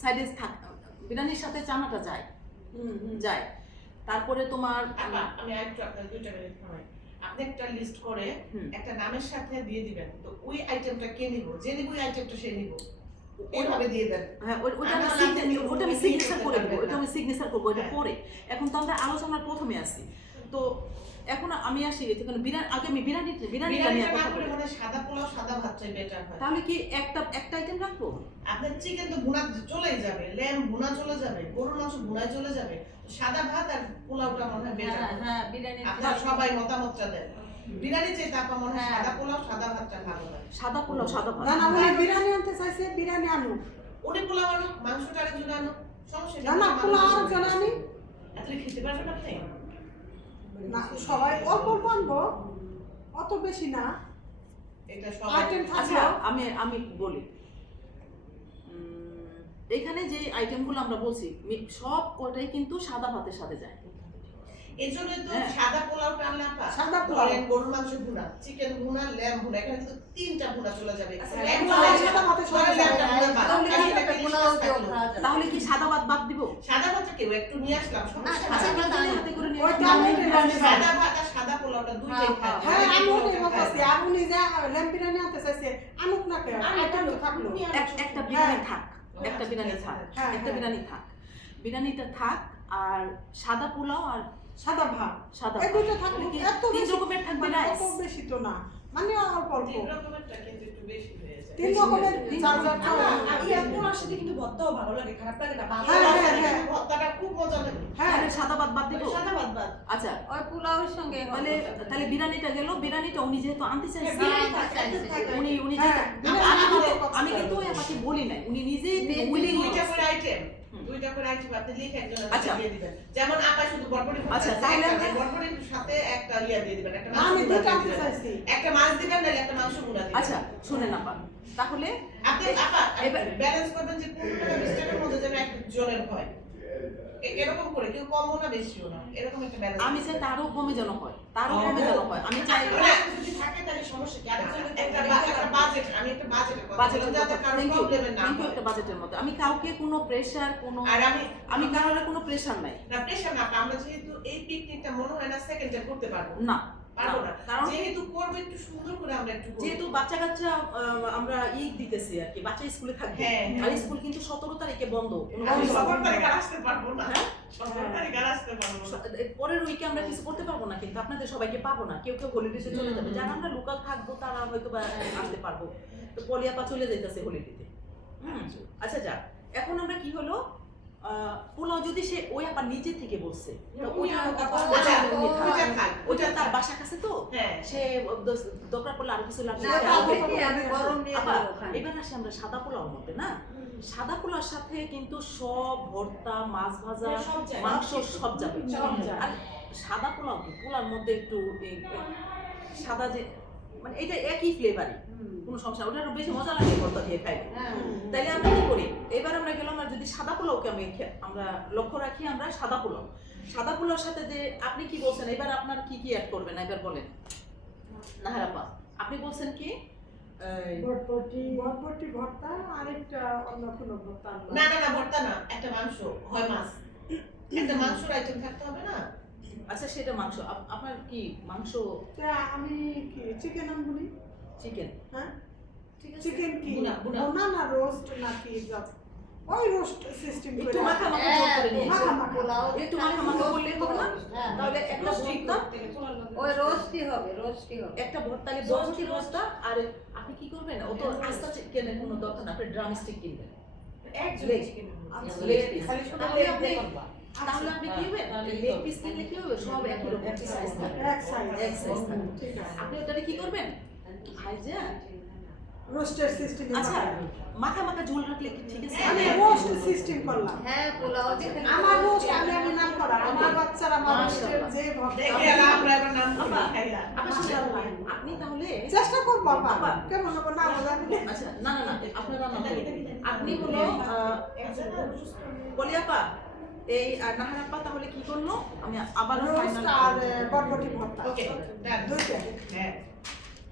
সাইডে বিরিয়ানির সাথে চানাটা যায়। তারপরে তোমার আমি আরেকটু আপনার 2টা মিনিট সময়, আপনি একটা লিস্ট করে একটা নামের সাথে দিয়ে দিবেন, তো ওই আইটেমটা কে নিব, যে নিব ওই আইটেমটা সে নিব, এইভাবে দিয়ে দেন। হ্যাঁ, ওটা আমি সিগনেচার করে দেবো, এটা পরে। এখন তো আমরা আলোচনার প্রথমে আছি, তো এখন আমি আসি এখানে আগে আমি বিরিয়ানিটা নিয়ে কথা বলি। মানে সাদা পোলাও সাদা ভাতটাই বেটার হয়। তাহলে কি একটা আইটেম রাখবো? আপনার চিকেন তো ভুনা চলেই যাবে, ল্যাম্ব ভুনা চলে যাবে, গরুর মাংস ভুনায় চলে যাবে, সাদা ভাত আর পোলাওটা মনে হয় বেটার। হ্যাঁ বিরিয়ানি আপনারা সবাই মতামতটা দেন। বিরিয়ানি চাইতে আপনার মনে হয় সাদা পোলাও সাদা ভাতটা ভালো লাগে। সাদা পোলাও সাদা ভাত না না উনি বিরিয়ানি আনতে চাইছে, বিরিয়ানি আনুক। উনি পোলাও আনুক, মাংসটা আরেকজন আনুক, সমস্যা না না পোলাও আরেকজন আনি। এত খেতে পারবেন আপনি? না সবাই অল্প অল্প আনবো, অত বেশি না। এটা সবাই আইটেম আচ্ছা থাকবে। আমি বলি এখানে যে আইটেমগুলো আমরা বলছি সব কটাই কিন্তু সাদা ভাতের সাথে যায়। এই জন্যই তো হ্যাঁ। সাদা পোলাওটা আনলে আপা, সাদা পোলাও। ধরেন গরুর মাংস ভুনা, চিকেন ভুনা, ল্যাম্ব ভুনা, এখানে কিন্তু 3টা ভুনা চলে যাবে। আচ্ছা, এক পোলাও ভুনা সাদা ভাতের সাথে ধরেন ল্যাম্বটা যায়। ভুনা বাদ, তাহলে কারণ কি এটা একটা ইলিশ পোলাও মাছ দিয়েও থাকলো। খাওয়া যাবে? তাহলে কি সাদা ভাত বাদ দিব? সাদা ভাতটা কেউ একটু নিয়ে আসলাম, সমস্যা আচ্ছা নাই। তাহলে হাতে করে নিয়ে ওইটা আসলাম। আমি নিলাম। সাদা ভাত আর সাদা পোলাওটা দুইটাই হ্যাঁ, খাওয়া হ্যাঁ যায়। আমি পোলাওটা ওটাই খাওয়া বলতেছি, যায়। আর উনি যা ল্যাম্প বিরিয়ানি আনতে চাইছে আনুক না কেন, আইটেম তো থাকলো। একটা বিরিয়ানি থাক, একটা বিরিয়ানি থাক, হ্যাঁ, একটা হ্যাঁ। বিরিয়ানি থাক, বিরিয়ানিটা থাক, আর সাদা পোলাও আর সাদা ভাত সাদা এই ভাত। দুটো থাকলো, তাহলে কি এত 3 বেশি রকমের থাকবে মানে রাইস? অত বেশি তো না, মানে অল্প অল্প 3 রকমেরটা কিন্তু একটু বেশি হয়ে যায়। 3 রকমের চার চার ইয়া পোলার সাথে কিন্তু ভর্তাও ভালো লাগে, খারাপ লাগে না। হ্যাঁ, হ্যাঁ, হ্যাঁ। ভর্তাটা খুব মজা লাগে। হ্যাঁ তাহলে সাদা ভাত বাদ দিব? সাদা ভাত বাদ। আচ্ছা ওই পোলাওর সঙ্গে তাহলে তাহলে বিরিয়ানিটা গেল, বিরিয়ানিটা উনি যেহেতু আনতে চাইছে বিরিয়ানি উনি হ্যাঁ, আমি কিন্তু ওই আমাকে বলি নাই, উনি নিজেই উইলি willing দুইটা হয়েছে। করে আইটেম, দুইটা করে আইটেম আপনি লিখে একজন আচ্ছা। দিয়ে দিবেন। যেমন আপা শুধু বটবটি ভর্তা আচ্ছা, আছে, তাহলে একটা আমরা- বটবটির সাথে একটা ইয়া দিয়ে দিবেন, একটা মাছ আমি ভুনা দুটো দিয়ে আনতে দিবেন। চাইছি। একটা মাছ দিবেন নাহলে একটা মাংস ভুনা দিবেন। আচ্ছা শুনে না পা তাহলে আপনি আপা এবার- ব্যালেন্স করবেন যে 15 টাকা 20 টাকার মধ্যে যেন একটা জনের হয়। এরকম করে কেউ কমও না বেশিও না, এরকম একটা ব্যালেন্স। আমি চাই তারও কমে যেন হয়, তারও কমে যেন হয়। আমি চাই যদি থাকে তাহলে সমস্যা কি? একটা বাজেট, আমি একটা বাজেটের কথা বাজেটের বললাম, যাতে কারো প্রবলেমের না হয়। একটা বাজেটের মধ্যে আমি কাউকে কোনো প্রেসার কোনো আর আমি কারোর কোনো প্রেসার নাই না প্রেশার না, আমরা যেহেতু এই পিকনিকটা মনে হয় না সেকেন্ড টাইম করতে পারবো না পারবো না, কারণ যেহেতু করবো একটু সুন্দর করে আমরা একটু করবো। যেহেতু বাচ্চা কাচ্চা আমরা দিতেছি আর কি, বাচ্চা স্কুলে থাকবে, হ্যাঁ, হ্যাঁ। আর স্কুল কিন্তু 17 তারিখে বন্ধ। আমি 17 তারিখ আর আসতে পারবো না, হ্যাঁ? 17 তারিখ আর আসতে পারবো না। পরের উইকে আমরা কিছু করতে পারবো না, কিন্তু আপনাদের সবাইকে পাবো না, কেউ কেউ হলিডেতে চলে যাবে, যারা আমরা লোকাল থাকবো তারা হয়তো বা আসতে পারবো। তো পলিয়াপা চলে যাইতেছে হলিডেতে। আচ্ছা যাক, এখন আমরা কি হলো পোলাও যদি সে ওই আবার নিজে থেকে বলছে তো ওইটা আচ্ছা, ওইটা থাক, ওইটা তার বাসার কাছে তো হ্যাঁ। সে দরকার পড়লে আরো কিছু লাগবে। না, আমি গরম দিয়ে আবার দেবো ওখানে। এবার আসি আমরা সাদা পোলাওর মধ্যে না, সাদা পোলাওর সাথে কিন্তু সব ভর্তা, মাছ ভাজা, সব যাবে। মাংস সব যাবে। সব যাবে। আর সাদা পোলাও কি পোলার মধ্যে একটু সাদা যে মানে এটা একই ফ্লেভারই, কোনো সমস্যা না। ওটা আরো বেশি মজা লাগে ভর্তা দিয়ে খাই। তাইলে আমরা কি করি, এবার আমরা গেলাম আর যদি সাদা পোলাওকে আমরা লক্ষ্য রাখি, আমরা সাদা পোলাও, সাদা পোলাওর সাথে যে আপনি কি বলছেন, এবার আপনার কি কি অ্যাড করবেন এবার বলেন নাহারাপা। আপনি বলছেন কি বটবটি ভর্তা আর একটা অন্য কোনো ভর্তা আনবো। না না না ভর্তা না, একটা মাংস হয় মাছ, একটা মাংসের আইটেম থাকতে হবে না? আচ্ছা সেটা মাংস, আপনার কি মাংস তা আমি কি চিকেন আনবো নি? চিকেন? হ্যাঁ ঠিক আছে, চিকেন কি বুনা, বুনা। বোনা না রোস্ট নাকি যা- ওই রোস্ট সিস্টেম একটু করে মাখা মাখা ঝোল করে নিয়ে মাখা এসো। মাখা। পোলাও একটু মাখা মাখা করলে হবে না? হ্যাঁ। তাহলে একটা ভর্তা, ওই রোস্টই হবে, রোস্টই হবে। একটা ভর্তা বড়টি ভর্তা, আর আপনি কি করবেন, ও তো আস্তা চিকেনের কোনো দরকার না, আপনি ড্রাম স্টিক কিনবেন, leg piece। খালি শুধু তাহলে leg আপনি দিয়ে করবা। তাহলে আপনি কি হবে, লেগ পিস কিনলে কি হবে, সব একই রকম সাইজ থাকবে, এক সাইজ এক size থাকবে। ঠিক আছে আপনি ওটারে কি করবেন ভাইজা, রোস্টের সিস্টেম আচ্ছা মাখা মাখা ঝোল রাখলে কি ঠিক আছে? আমি রোস্ট সিস্টেম করলাম হ্যাঁ, পোলাও যেখানে আমার রোস্ট আমি নাম করা আমার বাচ্চারা আমার রোস্টের যে ভর্তা দেখে এলা আমরা এবার নাম করি খাইলা। আবার শুনুন, আপনি তাহলে চেষ্টা করবো আপা। আপা কেমন হবে না জানি না আচ্ছা না না না আপনারা না আপনি হলো বলিয়াপা এই নাহারাপ্পা তাহলে কি করলো, আমি আবার রোস্ট আর বটবটি ভর্তা ওকে ডান। দুইটা হ্যাঁ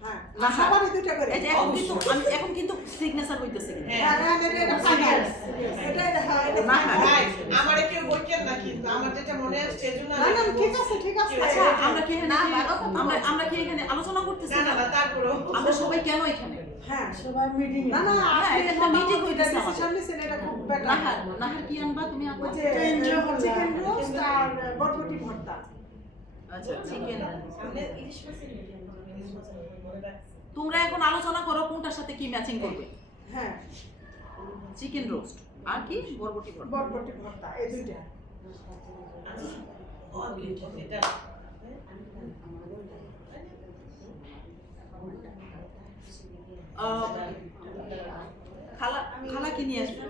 হ্যাঁ না, সবারই দুইটা করে এই যে এখন কিন্তু সিগনেচার হইতেছে কিন্তু। হ্যাঁ। হ্যাঁ হ্যাঁ এটা ফাইনাল এটা হ্যাঁ এটা না, final। ভাই আমারে কেউ বলছেন না, কিন্তু আমার যেটা মনে আসছে এজন্য না না ঠিক আছে ঠিক আছে আচ্ছা আমরা কি এখানে না, ভালো কথা আমরা কি এখানে আলোচনা করতেছি না না না তারপরেও আমরা সবাই কেন এখানে হ্যাঁ সবাই মিটিং না না আপনি এটা একটা meeting হইতেছে ডিসিশন নিছেন এটা খুব বেটার নাহার কি আনবা তুমি আপু? ওই যে চিকেন রোস্ট আর বটবটি ভর্তা আচ্ছা চিকেন। আমরা ইলিশ মাছের মিডিয়াম করব, ইলিশ মাছের মনে রাখছি। তোমরা এখন আলোচনা করো কোনটার সাথে কি ম্যাচিং করবে। হ্যাঁ চিকেন রোস্ট আর কি বরবটি ভর্তা। বটবটি ভর্তা এই দুইটা এটা খালা খালা কি নিয়ে আসবে?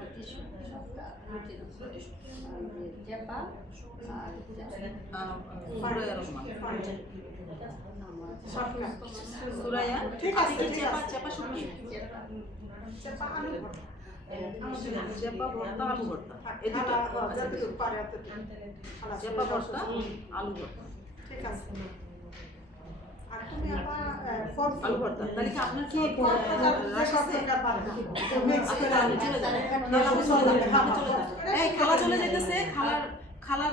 চেপা আর সুরাইয়া রহমান। শর্টকাট। সুরাইয়া ঠিক আছে, আপনি কি ঠিক চেপা আছে। চেপা শুটকি? চেপা আলু ভর্তা। চেপা ভর্তা আলু ভর্তা এই দুটো। খালা যতটুকু পারে এতটুকু। খালা চেপা ভর্তা আলু ভর্তা। ঠিক আছে। আর তুমি আবার ফল আলু ভর্তা। তাহলে কি আপনার কি এই খালা চলে যাইতেছে, খালার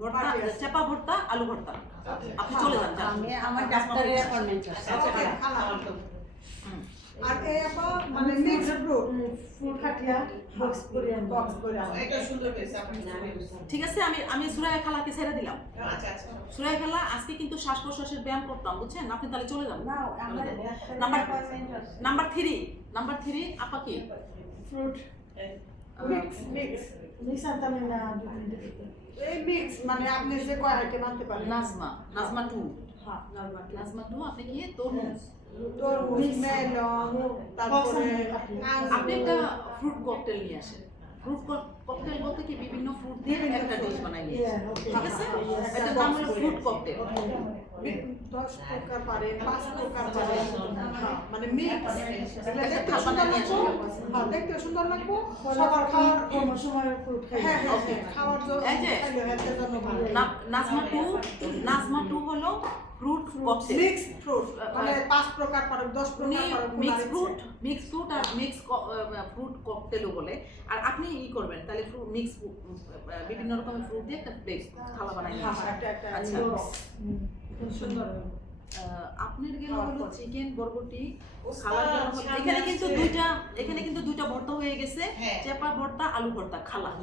ভর্তা চেপা ভর্তা আলু ভর্তা। আপনি চলে যান, যান। আমি আমার ডাক্তারের অ্যাপয়েন্টমেন্ট আছে। হুম। আর এই আপা মানে মিক্স ফ্রুট ফুল কাটিয়া বক্স করে আনবো। বক্স করে আনো। এটা সুন্দর হয়েছে আপনি ঠিক আছে, আমি সুরাইয়া খালাকে ছেড়ে দিলাম। আচ্ছা আচ্ছা সুরাইয়া খালা আজকে কিন্তু শ্বাস প্রশ্বাসের ব্যায়াম করতাম, বুঝছেন? আপনি তাহলে চলে যান। না আমার ডাক্তারের নাম্বার অ্যাপয়েন্টমেন্ট আছে। নাম্বার 3 আপা কি? ফ্রুট মিক্স মিক্স মিক্স আনতাম না দু তিনটে থেকে। এই মিক্স মানে আপনি যে কয় আইটেম আনতে পারেন। নাজমা 2 হ্যাঁ নাজমা 2 আপনি কি তরমুজ? তরমুজ, মেলন, তারপরে আপনি একটা ফ্রুট ককটেল নিয়ে আসেন। ফ্রুট ককটেল বলতে কি বিভিন্ন ফ্রুট দিয়ে একটা ডিশ বানাই নিয়ে আসেন। ঠিক আছে, এটার নাম হলো ফ্রুট ককটেল। 10 প্রকার পারে, 5 প্রকার পারে। হ্যাঁ, মানে মিক্স। দেখতে খাবার সুন্দর নিয়ে লাগবো। আসেন। হ্যাঁ, দেখতে সুন্দর লাগবো। সবার সবার খাওয়ার কোনো সময় ফ্রুট খাই। হ্যাঁ হ্যাঁ Okay. হ্যাঁ, খাওয়ার জন্য এই যে, খাইলে হেলথের জন্য ভালো। নাজমা 2 হলো ফ্রুট ককটেল। মিক্স ফ্রুট মানে 5 প্রকার পারে, 10 উনি প্রকার পারে। মিক্স ফ্রুট আর মিক্স ফ্রুট ককটেলও বলে। আর আপনি ই করবেন তাহলে মিক্স বিভিন্ন রকমের ফ্রুট দিয়ে একটা প্লেট খালা বানাই নিয়ে হ্যাঁ, আসেন। একটা আচ্ছা। সুন্দর। আপনার গেল হলো চিকেন বরবটি, ওস্তাদ, খালার গেল হলো- সামনে এখানে কিন্তু দুইটা ভর্তা হয়ে গেছে। হ্যাঁ। চেপা ভর্তা আলু ভর্তা খালার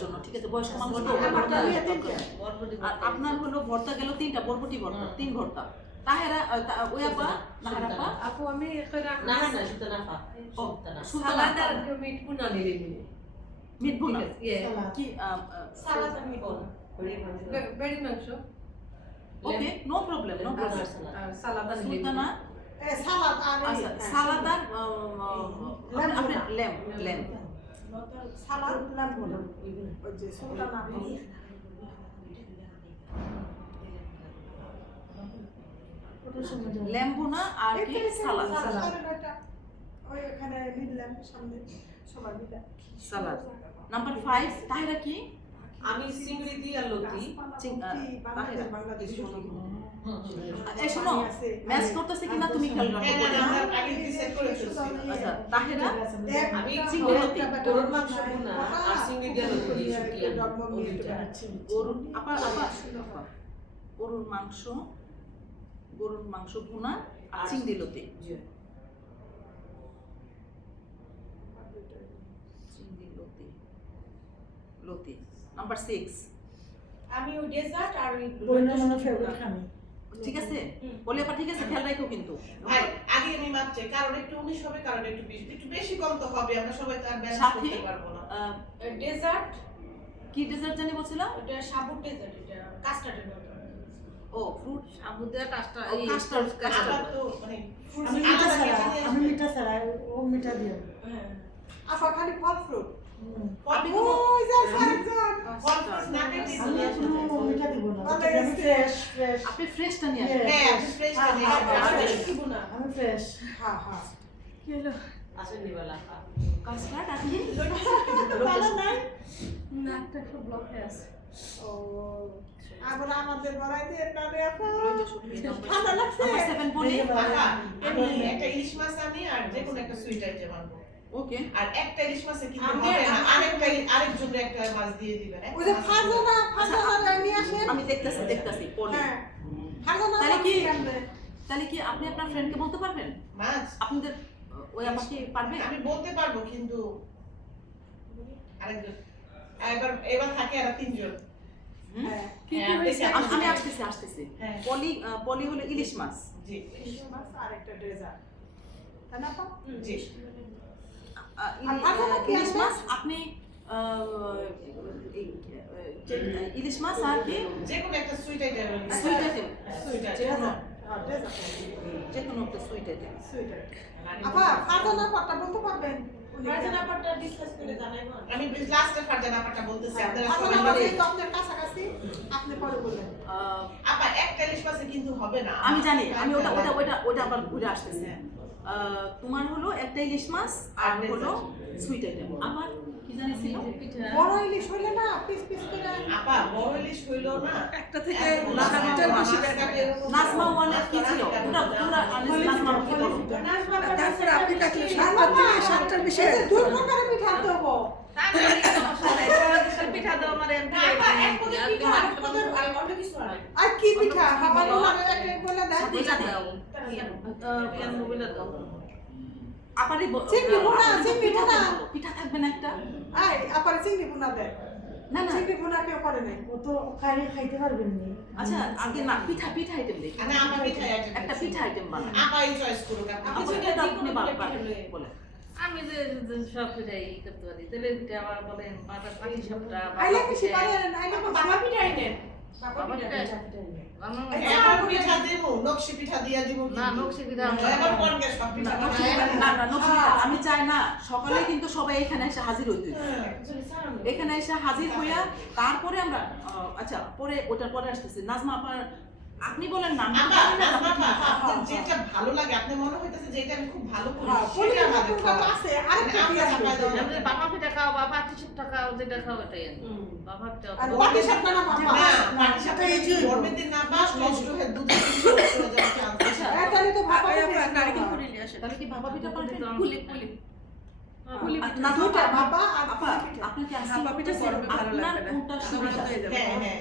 জন্য, ঠিক আছে? বয়স্ক মানুষ তো আমারটা ভর্তা নিয়ে দরকার। তিনটে। আর আপনার হলো ভর্তা গেল 3টা, বরবটি ভর্তা 3 ভর্তা। তাহেরা ওই আপা নাহার আপা আপু আমি একটা না না সেটা না পা সেটা না সুলতানা আপা, মিট পুনা দিলে মিলে মিট ভুনা ইয়ে কি সালাদ আমি বল বেড়ি মাংস ওকে, নো প্রবলেম, নো প্রবলেম। আর সালাদ আর সুলতানা সালাদ আর আচ্ছা, সালাদ আর আপনি ল্যাম সালাদ লাগবো না। ওই যে সুলতানা ওটার সময় যাবো। ল্যাম ভুনা আর কি সালাদ। ওই এখানে নিলাম সামনে সবাই মিলে। সালাদ। নাম্বার 5 তাহেরা কি? আমি চিংড়ি দিয়ে আর লতি বাংলাদেশ এই শোনো, ম্যাচ করতেছে কিনা তুমি খেয়াল রাখো। হ্যাঁ, না, আমরা আগে ডিসাইড করে ফেলছি। আচ্ছা, তাহেরা আমি চিংড়ি লতি। গরুর মাংস ভুনা আর চিংড়ি দিয়ে লতি দিয়ে শুকিয়ে গরুর আপা গরুর মাংস ভুনা আর চিংড়ি লতি। চিংড়ি লতি। নাম্বার 6 আমি ওই ডেজার্ট আর ওই বইনা মনে ফেভারিট খানি। ঠিক আছে? বলে আপা ঠিক আছে, খেয়াল রাখো কিন্তু। ভাই আগে আমি মাপছি, কারণ একটু 19 হবে, কারণ একটু 20, একটু বেশি কম তো হবে, আমরা সবাই তো আর ব্যালেন্স সাথী করতে পারবো না। ডেজার্ট, কি ডেজার্ট জানি বলছিলাম? ওটা সাবুর ডেজার্ট, এটা কাস্টার্ডের মতো। ও ফ্রুট আবুদা কাস্টা ও কাস্টার্ড আমরা তো মানে আমি মিঠা ছাড়া ও মিঠা দিও। হ্যাঁ আপা খালি ফল ফ্রুট। আপনি কোনো ওই যে আরেকজন। ফল ফ্রুট না কেটে আমি নিয়ে আসুন। কোনো মিঠা দিব না। ভালো আমি হয়েছে। ফ্রেশ। আপনি ফ্রেশটা নিয়ে আসবেন। Yeah. হ্যাঁ, আপনি ফ্রেশ করে নিয়ে আসবেন। আর দিব না আমি ফ্রেশ। হ্যাঁ হ্যাঁ। আসেন নিবালা কাস্টার্ড আর কি? ভালো নাই? না একটা খুব ব্লক হয়ে আছে ও আবার আমাদের বাড়াই দিয়ে তাহলে আপা রোজা শুটকি ঠান্ডা লাগছে? নাম্বার 7 বলি। আপা, আমি একটা ইলিশ মাছ আনি আর যে কোনো একটা সুইট আইটেম আনবো। ওকে, আর একটা ইলিশ মাছে কিন্তু আমি- হবে না, আরেকজন একটা মাছ দিয়ে দিবেন। একটা ওই যে মাছ ফারজানা নিয়ে আসেন। আমি দেখতাছি পলি। হ্যাঁ ফারজানা তাহলে কি? আনবে। তাহলে কি আপনি আপনার ফ্রেন্ডকে বলতে পারবেন? মাছ আপনাদের ওই আমাকে পারবে? আমি বলতে পারবো, কিন্তু আরেকজন এবার থাকে আর 3 জন। হুম? হ্যাঁ হ্যাঁ, দেখে আমি আসতেছি। হ্যাঁ। পলি হলো ইলিশ মাছ। জি ইলিশ মাছ আর একটা ডেজার্ট। তাই না আপা? জি ইলিশ মাছ আপনি ইলিশ মাছ আর কি যে কোনো একটা sweet item sweet item sweet যে কোনো আইটেম হ্যাঁ ডেজার্ট যে কোনো একটা সুইট আইটেম। সুইটার আপা ফারজানা পাটা বলতে পারবেন ফারজানা পাটটা ডিসকাস করে জানাইবো। আমি লাস্টে ফারজানা পাটা বলতেছি আপনারা সবাই ফারজানা মিলে। পাটা আপনার কাছাকাছি আপনি পরে বললেন আপা একটা ইলিশ মাছে কিন্তু হবে না। আমি জানি, আমি ওটা আবার ঘুরে আসতেছি। তোমার হলো একটা ইলিশ মাছ আর হলো সুইট আইটেম। আমার কি জানি ছিল বড় ইলিশ হইলে না পিস পিস করে আপা বড় ইলিশ হইলো না একটা থেকে নাজমাটার বেশি নাজমা ওয়ানের কি ছিল? তোমরা নাজমা কি বলো? তারপরে আপনি তাকে 7টা থেকে 7টার বেশি দুই প্রকারের পিঠা দেবো পিঠা দাও আমার না, আপা, এক পদের পিঠা, আরেক পদের অন্য কিছু হয়। আর কি পিঠা হাবানি মানে একটা বলে দেন পিঠা দাও। আপারে চিংড়ি ভুনা, চিংড়ি ভুনা। পিঠা থাকবে না একটা? আই আপার চিংড়ি ভুনা দেন না না, চিংড়ি ভুনা কেউ করে নাই ও তো খাইতে পারবেন না। আচ্ছা আগে না পিঠা আইটেম দেখি। না আপা পিঠা আইটেম একটা পিঠা আইটেম বানাও। আপা এই চয়েস করুক আপনি আপনি কিছু যেটা আপনি বলে আমি যে সব পিঠাই করতে পারি, তেলের পিঠা আবার বলেন, পাটি সাপটা, আইলে কি পারেন আইলে আপা, বাবা পিঠা আইনেন। বাবা বাবা পিঠা। পিঠা। এখন পিঠা দিব নকশি পিঠা দিয়া দিব না, নকশি পিঠা এবার কোন গে সব পিঠা না না নকশিটা আমি চাই না সকালে কিন্তু সবাই এখানে এসে হাজির হইতে হবে। এখানে এসে হাজির হইয়া তারপরে আমরা আচ্ছা পরে ওটার পরে আসতেছি। নাজমা আপার আপনি বলেন নাম আপা নাজমা আপা আপনার যেটা ভালো লাগে আপনি মনে হইতাছে যেটা আমি খুব ভালো করি সেটা আমাদের খাওয়া আছে আরেকটা কি আছে আমাদের বাবা পিঠা খাও, বাবা পাটি সাপটা খাও, যেটা খাও এটাই আনি। বাবা পিঠা আর বাকি সব না বাবা না পাটি সাথে এই যে গরমের দিন না বাস নষ্ট হয়ে দুধ চলে যাবে চান্স আছে এটা তো ভাবা নারকেল করে নিয়ে আসে। তাহলে কি ভাপা পিঠা পারবেন? পুলি না দুইটা বাবা আর আপা আপনি কি ভাপা পিঠা গরমে ভালো আপনার লাগবে না। কোনটা সুবিধা? হ্যাঁ হ্যাঁ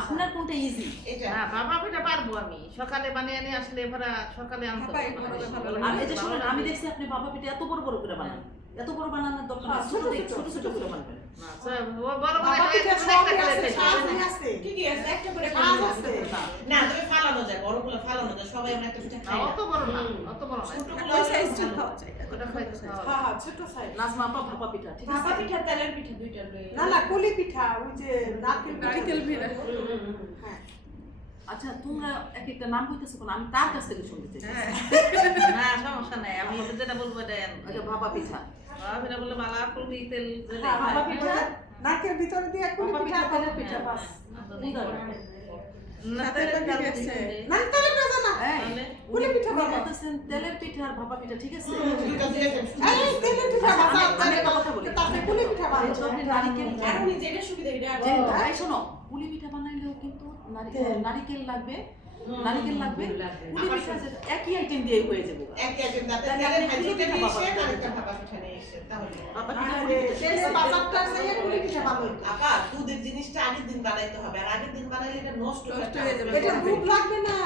আপনার কোনটা ইজি? এটা হ্যাঁ, বাবা পিঠা পারবো আমি। সকালে বানিয়ে নিয়ে আসলে এবারে সকালে আনতে বাবা এই গরমে ভালো হবে। লাগে। আর এই যে শুনুন আমি দেখছি আপনি ভাপা পিঠা এত বড় বড় করে বানান। এত বড় বানানোর দরকার নেই, ছোট ছোট করে বানাবেন। না, বড় বাবা বড় পিঠা একটা সব করে আছে খেতে সাজ হবে। আছে কি কি আছে? একটা করে সাজ আছে না তবে ফালানো যায় বড়গুলো ফালানো যায় সবাই আমরা একটা পিঠা না, খাই না অত বড় না, অত বড় না। ছোটগুলো ওই সাইজটা খাওয়া যায়। ওটা খাইতে খাওয়া হ্যাঁ হ্যাঁ ছোট সাইজ নাজমা আপা ভাপা পিঠা ঠিক বাবা আছে? পিঠা, তেলের পিঠা দুইটা লই। না না কুলি পিঠা ওই যে নারকেল ভিড়া। হ্যাঁ আচ্ছা তোমরা এক একটা নাম কইতেছো কোন? আমি তার কাছ থেকে শুনতে চাই। না, সমস্যা নাই, আমি যেটা বলবো এটাই আনবো। আচ্ছা ভাপা পিঠা। বাবা পিঠা বললে বালা পুলি তেল যেটা হ্যাঁ, খায়। ভাপা পিঠা নারকেল ভিতরে দিয়ে কুলি ভাপা পিঠা পিঠা তেলের পিঠা বাস। না, সাথে তেলের একটা পিঠা আছে। না তেলের পিঠা না এই তাহলে? কুলি পিঠা উনি বাবা বলতেছেন তেলের পিঠা আর ভাপা পিঠা ঠিক আছে? দুইটা দিয়ে দেন এই তেলের পিঠা আচ্ছা, বাবা আমি একটা কথা বলি। তাতে কুলি পিঠা বাবা যেহেতু আপনি নারিকেল আর উনি যেটা সুবিধা এটা আর যেহেতু এই শোনো পুলি পিঠা বানাইলেও কিন্তু নারিকেল লাগবে, নারিকেল লাগবে। পুলি পিঠা যে একই আইটেম দিয়ে হয়ে যাবে। এক আইটেম দাতে তেলের ভাজিটা নিয়ে এসে আরেকটা ভাপা পিঠা নিয়ে এসে তাহলে ভাপা পিঠা পুলি পিঠা ঠিক আছে? বাজারটা সেই কুলি পিঠা ভালো হইতো। আপা দুধের জিনিসটা আগের দিন বানাইতে হবে আর আগের দিন বানাইলে এটা নষ্ট হয়ে যাবে এটা দুধ লাগবে না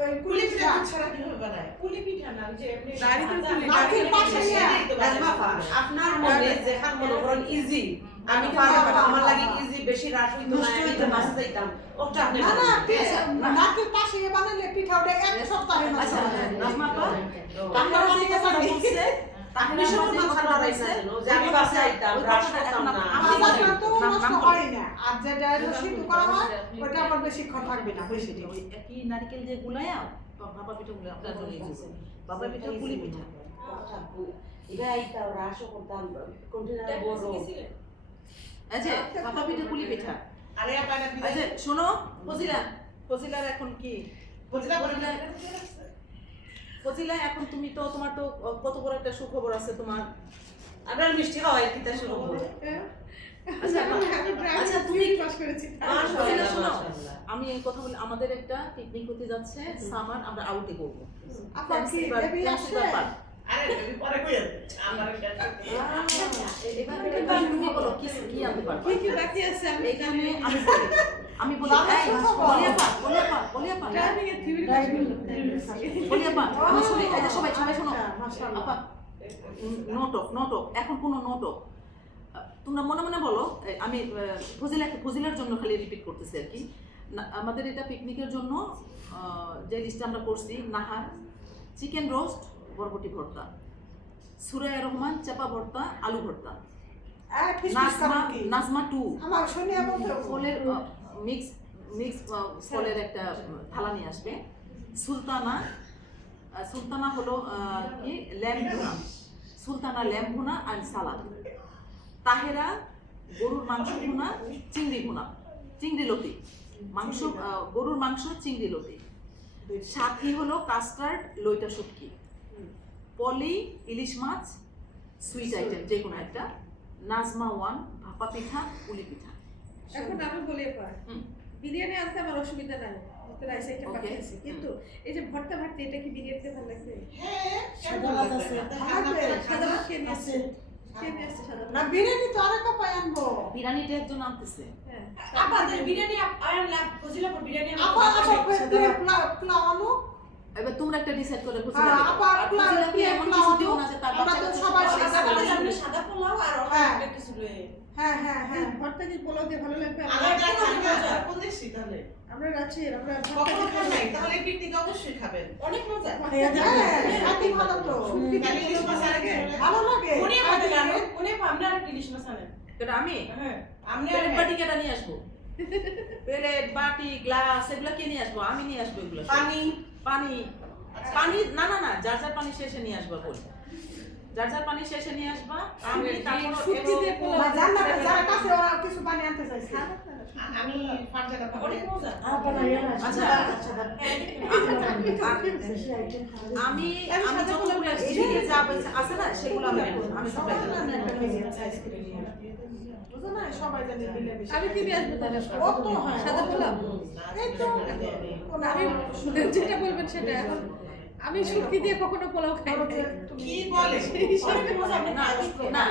ওই কুলি কুলি পিঠা পিঠা দুধ ছাড়া কিভাবে বানায় পুলি পিঠা না, ওই যে এমনি নারকেল পুলি, নারকেল পাশে নিয়ে আপনার মনে যেখান মনে করেন ইজি আমি পারবো আমার লাগে ইজি বেশি রাত হইতো না আমি তো মাছ যাইতাম ওটা আপনি না না নারকেল পাশে বানালে পিঠা ওটা এক সপ্তাহে আচ্ছা নষ্ট নাজমা আপা আমরা অনেক কথা বলছে আপনি শুধু মাথা ধরাইছেন যে আমি বাসে আইতাম রাত করতাম না আমাদের তো নষ্ট হয় না আর যেটা সিদ্ধ করা হয় ওটা আবার বেশিক্ষণ থাকবে না বেশি দিন একই নারিকেল দিয়ে গুলাইয়া ভাপা পিঠা গুলো আপনার জন্য ইজি। ভাপা পিঠা পুলি পিঠা। এটা আইতাম রাসও করতাম কন্টেনার বড় আচ্ছা ভাপা পিঠা পুলি পিঠা। আরে আপা এটা আচ্ছা শোনো ফজিলার এখন কি? বুঝলা বলে ফজিলা এখন তুমি তো তোমার তো কত বড় একটা সুখবর আছে তোমার। আপনার মিষ্টি খাওয়াই কিতা শুরু করব আচ্ছা আচ্ছা তুমি পাস করেছি ফজিলা শোনো আমি এই কথা বলি আমাদের একটা পিকনিক হতে যাচ্ছে সামার আমরা আউটে করব। আপা কি বেবি আসছে আরে তুমি পরে কইয়া আমার এবার তুমি বলো কি কি আনতে পারবে? কি বাকি আছে আমি এখানে আমি বলি এই বলি আপা ড্রাইভিং এর থিওরি বলি আপা আমি শুনি এই যে সবাই শোনো মাশাআল্লাহ আপা নোটক এখন কোনো নোটক তোমরা মনে মনে বলো আমি ফজিলার জন্য খালি রিপিট করতেছি আর কি। আমাদের এটা পিকনিকের জন্য যে লিস্টটা আমরা করছি নাহার চিকেন রোস্ট বরবটি ভর্তা, সুরায়া রহমান চাপা ভর্তা আলু ভর্তা, নাজমা 2 আমার শুনিয়া বলতে ফলের মিক্স ফলের একটা থালা নিয়ে আসবে, সুলতানা সুলতানা হলো কি ল্যাম্ব ভুনা, সুলতানা ল্যাম্ব ভুনা আর সালাদ। তাহেরা গরুর মাংস ভুনা, চিংড়ি ভুনা, চিংড়ি লতি মাংস, গরুর মাংস চিংড়ি লতি। সাথী হলো কাস্টার্ড লইটা শুটকি। পলি ইলিশ মাছ সুইট আইটেম যে কোনো একটা। নাজমা ওয়ান ভাপা পিঠা পুলি পিঠা। এখন আমি বলি এবার হুম। বিরিয়ানি আনতে আমার অসুবিধা নাই, রাইস আইটেম Okay. পাঠিয়েছি, কিন্তু এই যে ভর্তা ভাত এটা কি বিরিয়ানিতে ভালো লাগবে? হ্যাঁ, সাদা ভাত আছে। সাদা ভাত কে নিয়ে আছে। আসছে? কে নিয়ে আসছে সাদা না ভাত? বিরিয়ানি তো আরেক পাই আনবো। বিরিয়ানিটা একজন আনতেছে। হ্যাঁ। আমাদের বিরিয়ানি আয়ান লাভ ফজিলা পর বিরিয়ানি আপা পোলাও আনো। এবার তোমরা একটা ডিসাইড করে বুঝে হ্যাঁ, যাবে। আপা বুঝিলাকে এমন কিছু দিও না যে তার আমরা তো বাচ্চাটা সবাই সবাই সাদা খাবে। ভাত সাদা পোলাও আর হ্যাঁ। অনেক কিছু লয়ে হ্যাঁ হ্যাঁ হ্যাঁ ভর্তা কি পোলাও দিয়ে ভালো লাগবে? আলাদা খান কোন দেশি তাহলে? আমরা রাখছি, আমরা কখনো খান নাই, তাহলে পিকনিকে অবশ্যই খাবেন। অনেক মজা। হ্যাঁ খাতি ভালো তো। তাহলে ইলিশ মাছ আগে ভালো লাগে। কোনে ভাবে জানো? কোনে আমরা আর ইলিশ মাছ আনেন। এটা আমি হ্যাঁ। আপনি আর প্লেট বাটি কেটা নিয়ে আসবো? প্লেট বাটি গ্লাস এগুলো কে নিয়ে আসবো? আমি নিয়ে আসবো এগুলো। পানি পানি পানি না না না, যার যার পানি শেষে নিয়ে আসবা বল। যার যার পানি শেষে নিয়ে আসবা। আমি তারপর শুটকি দিয়ে পোলাও। না জান না যারা কাছে ওরা কিছু বানি আনতে চাইছে। আমি ফারজানা অনেক মজা। আচ্ছা আমি আমি যতগুলো এদিকে যা আছে না সেগুলো আমি করব। আমি সাপ্লাই করব। বুঝো না সবাই জানে মিলে মিশে। আমি কি নিয়ে আসবো তাহলে? কত হয়? সাদা পোলাও? এই তো আমি যেটা বলবেন সেটা। এখন আমি শুটকি দিয়ে কখনো পোলাও খাই না। কি বলে? অনেক মজা। না না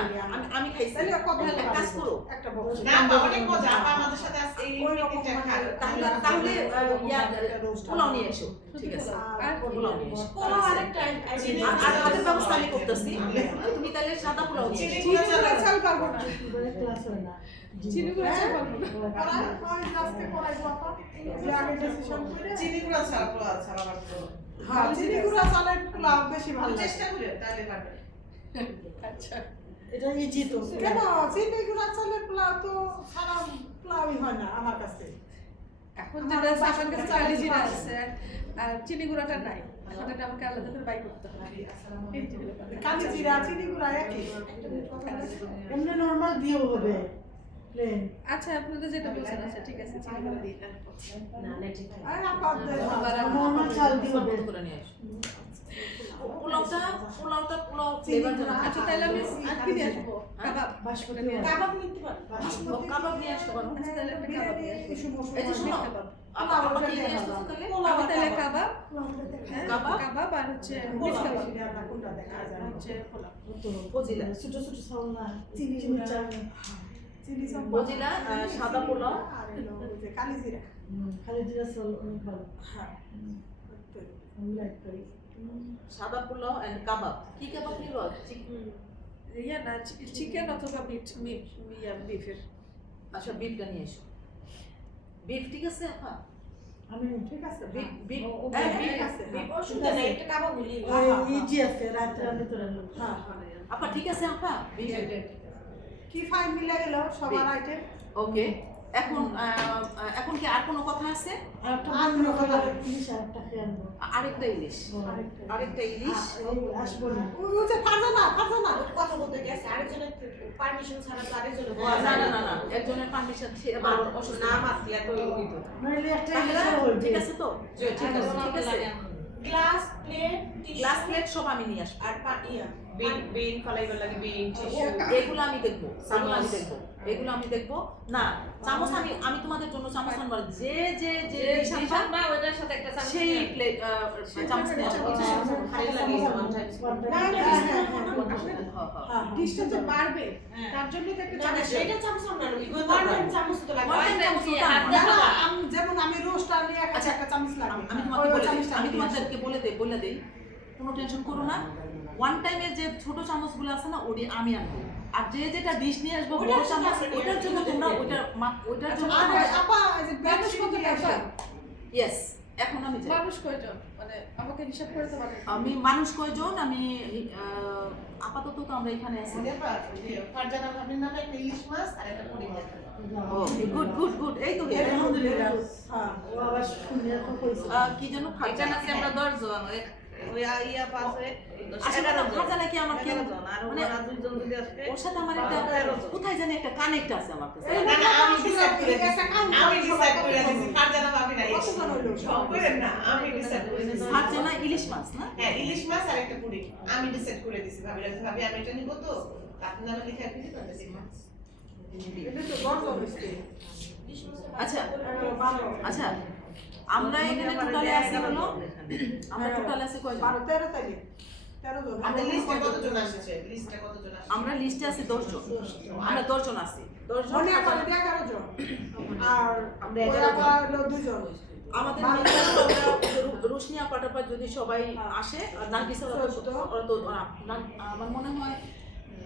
আমি খাইছি। তাহলে কত এক কাজ করো। একটা বক্স না বা অনেক মজা। আপা আমাদের সাথে আজকে এই পিকনিকটা খান। তাহলে পোলাও নিয়ে এসো। ঠিক আছে। আর পোলাও নিয়ে এসো। পোলাও আরেকটা আর তাদের ব্যবস্থা আমি করতেছি। তুমি তাহলে সাদা পোলাও নিয়ে এসো। চিনি গুঁড়া চাল পাবো না। চিনি গুঁড়া চাল পাবো না। ওরা ওই আজকে করাইবো আপা। যে আগে ডিসিশন করে চিনি গুঁড়া ছাড়া পোলাও ছাড়া আমার তো হ্যাঁ চিনি গুঁড়া চালের পোলাও বেশি ভালো লাগে। চেষ্টা করে তাহলে পারবেন। আচ্ছা। এটা ইজি তো। কেন চিনি গুঁড়া চালের পোলাও তো সারা পোলাওই হয় না আমার কাছে। এখন যেটা আছে আমার কাছে কালি জিরা আছে আর চিনি গুঁড়াটা নাই। এখন এটা আমাকে আলাদা করে বাই করতে হবে। কালি জিরা চিনি গুঁড়া একই। এমনি নরমাল দিয়েও হবে প্লেন। আচ্ছা আপনারা যেটা বলছেন, আচ্ছা ঠিক আছে, চিনি গুঁড়া দিয়ে দেন। না না ঠিক আছে। আর আপা নরমাল চাল দিয়ে হবে। করে নিয়ে এসো। পোলাওটা পোলাও ফ্লেভার জন্য আচ্ছা তাহলে আমি আর কি দিয়ে আসবো? কাবাব। বাসমতি কাবাব নিতে পারো। কাবাব নিয়ে আসতে পারো। আচ্ছা তাহলে একটা কাবাব নিয়ে আসবো। এই যে শোনো আপা কি নিয়ে আসতেছো তাহলে? আমি তাহলে কাবাব, কাবাব? কাবাব আর হচ্ছে মিক্স কাবাব কোনটা দেখা আর যায় হচ্ছে পোলাও। ফজিলা ছোট ছোট চাউল না চিনি চিনি গুঁড়া চাল চিনি চাল ফজিলা সাদা পোলাও আর হলো ওই যে কালি জিরা খালি জিরা চাল অনেক ভালো হ্যাঁ আমি লাইক করি। সাদা পোলাও এন্ড কাবাব। কি কাবাব নিব? ইয়া না চিকেন অথবা বিফের। আচ্ছা বিফটা নিয়ে এসো। বিফ ঠিক আছে আপা? আমি ঠিক আছে বিফ বিফ হ্যাঁ, বিফ ঠিক আছে বিপ অসুবিধা নাই, এটা কাবাব বলি। ইজি আছে রাতে রাতে তো রান্না। হ্যাঁ আপা ঠিক আছে আপা? বিফ কি ফাইন মিলে গেল সবার আইটেম ওকে। এখন কি আর কোনো কথা আছে? আর একটা আর কোনো কথা নেই। ইলিশ আর একটা খেয়ে আনবো। আরেকটা ইলিশ। আরেকটা ইলিশ। আসবো না। ওই যে ফারজানা কথা বলতে গেছে আরেকজনের পারমিশন ছাড়া তো আরেকজনের না না না না, একজনের পারমিশন ছিল বা অসুস্থ না মাতলে তো হইতো। নইলে একটা ইলিশ তাহলে হইবে। ঠিক আছে তো? ঠিক আছে ঠিক আছে। গ্লাস প্লেট গ্লাস প্লেট সব আমি নিয়ে আসবো। আর ইয়া বিন ফলাইবার লাগে বিন টিস্যু এগুলো আমি দেখবো। চামচ আমি দেখবো। এগুলো আমি দেখবো। না চামচ আমি তোমাদের জন্য চামচ আনবো। যে যে যে না ওটার সাথে একটা সেই প্লেট চামচ নিয়ে আসবো। খাই লাগে sometimes ডিশটা যে বাড়বে তার জন্য তো একটা চামচ সেটা চামচ আমরা লই ওয়ান টাইম চামচ তো লাগবে যেমন আমি রোস্টটা নিয়ে আচ্ছা, একটা চামচ লাগে আমি তোমাদেরকে বলে দেই কোনো টেনশন করো না। ওয়ান টাইমের যে ছোট চামচগুলো আছে না ওটি আমি আনবো। আর যে যেটা ডিশ নিয়ে আসবো বড় চামচ ওটার জন্য তোমরা ওটার জন্য আপা এই যে মানুষ কত টাকা? ইয়েস এখন আমি যাই। মানুষ কয়জন? মানে আমাকে হিসাব করে তো পারেন। আমি মানুষ কয়জন? আমি আপাতত তো আমরা এখানে আছি। ফারজানা ভাবির নামে একটা ইলিশ মাছ আর একটা পুরি মাছ। ওকে, গুড গুড গুড। এই তো আলহামদুলিল্লাহ। হ্যাঁ, ও আবার শুনে তো কইছে। কি যেন এটা ফারজানা নাকি আমরা 10 জন ওই ইয়া পাশে আসলে না, ফারজানা কি আমার কেন আর মানে ওরা দুইজন যদি আসে ওর সাথে আমার একটা কোথায় জানি একটা কানেক্ট আছে আমার কাছে। না না আমি ডিসাইড করে দিছি। আমি ডিসাইড করে দিছি ফারজানা ভাবি না কতজন হইলো? সব করেন না আমি ডিসাইড করে দিছি। ফারজানা ইলিশ মাছ না? হ্যাঁ ইলিশ মাছ আর একটা পুরি আমি ডিসাইড করে দিছি। ভাবি আমি এটা নিব তো আপনার নামে লেখা দিছি তো ইলিশ মাছ। এটা তো গর্ব হইছে। আচ্ছা ভালো। আচ্ছা, আমরা এখানে টোটালে আছি হলো, আমরা টোটালে আছি কয়জন? 12-13 তারিখ 13 জন। আমাদের লিস্টে কতজন আসছে? লিস্টে কতজন আসছে? আমরা লিস্টে আছি 10 জন। আমরা 10 জন আছি। 10 জন। মনে করে 11 জন। আর আমরা ওরা 11 জন। হলো 2 জন। আমাদের মধ্যে আমরা রোশনি আপাটার পর যদি সবাই আসে, আর নার্গিসের ওরা তো আমার মনে হয়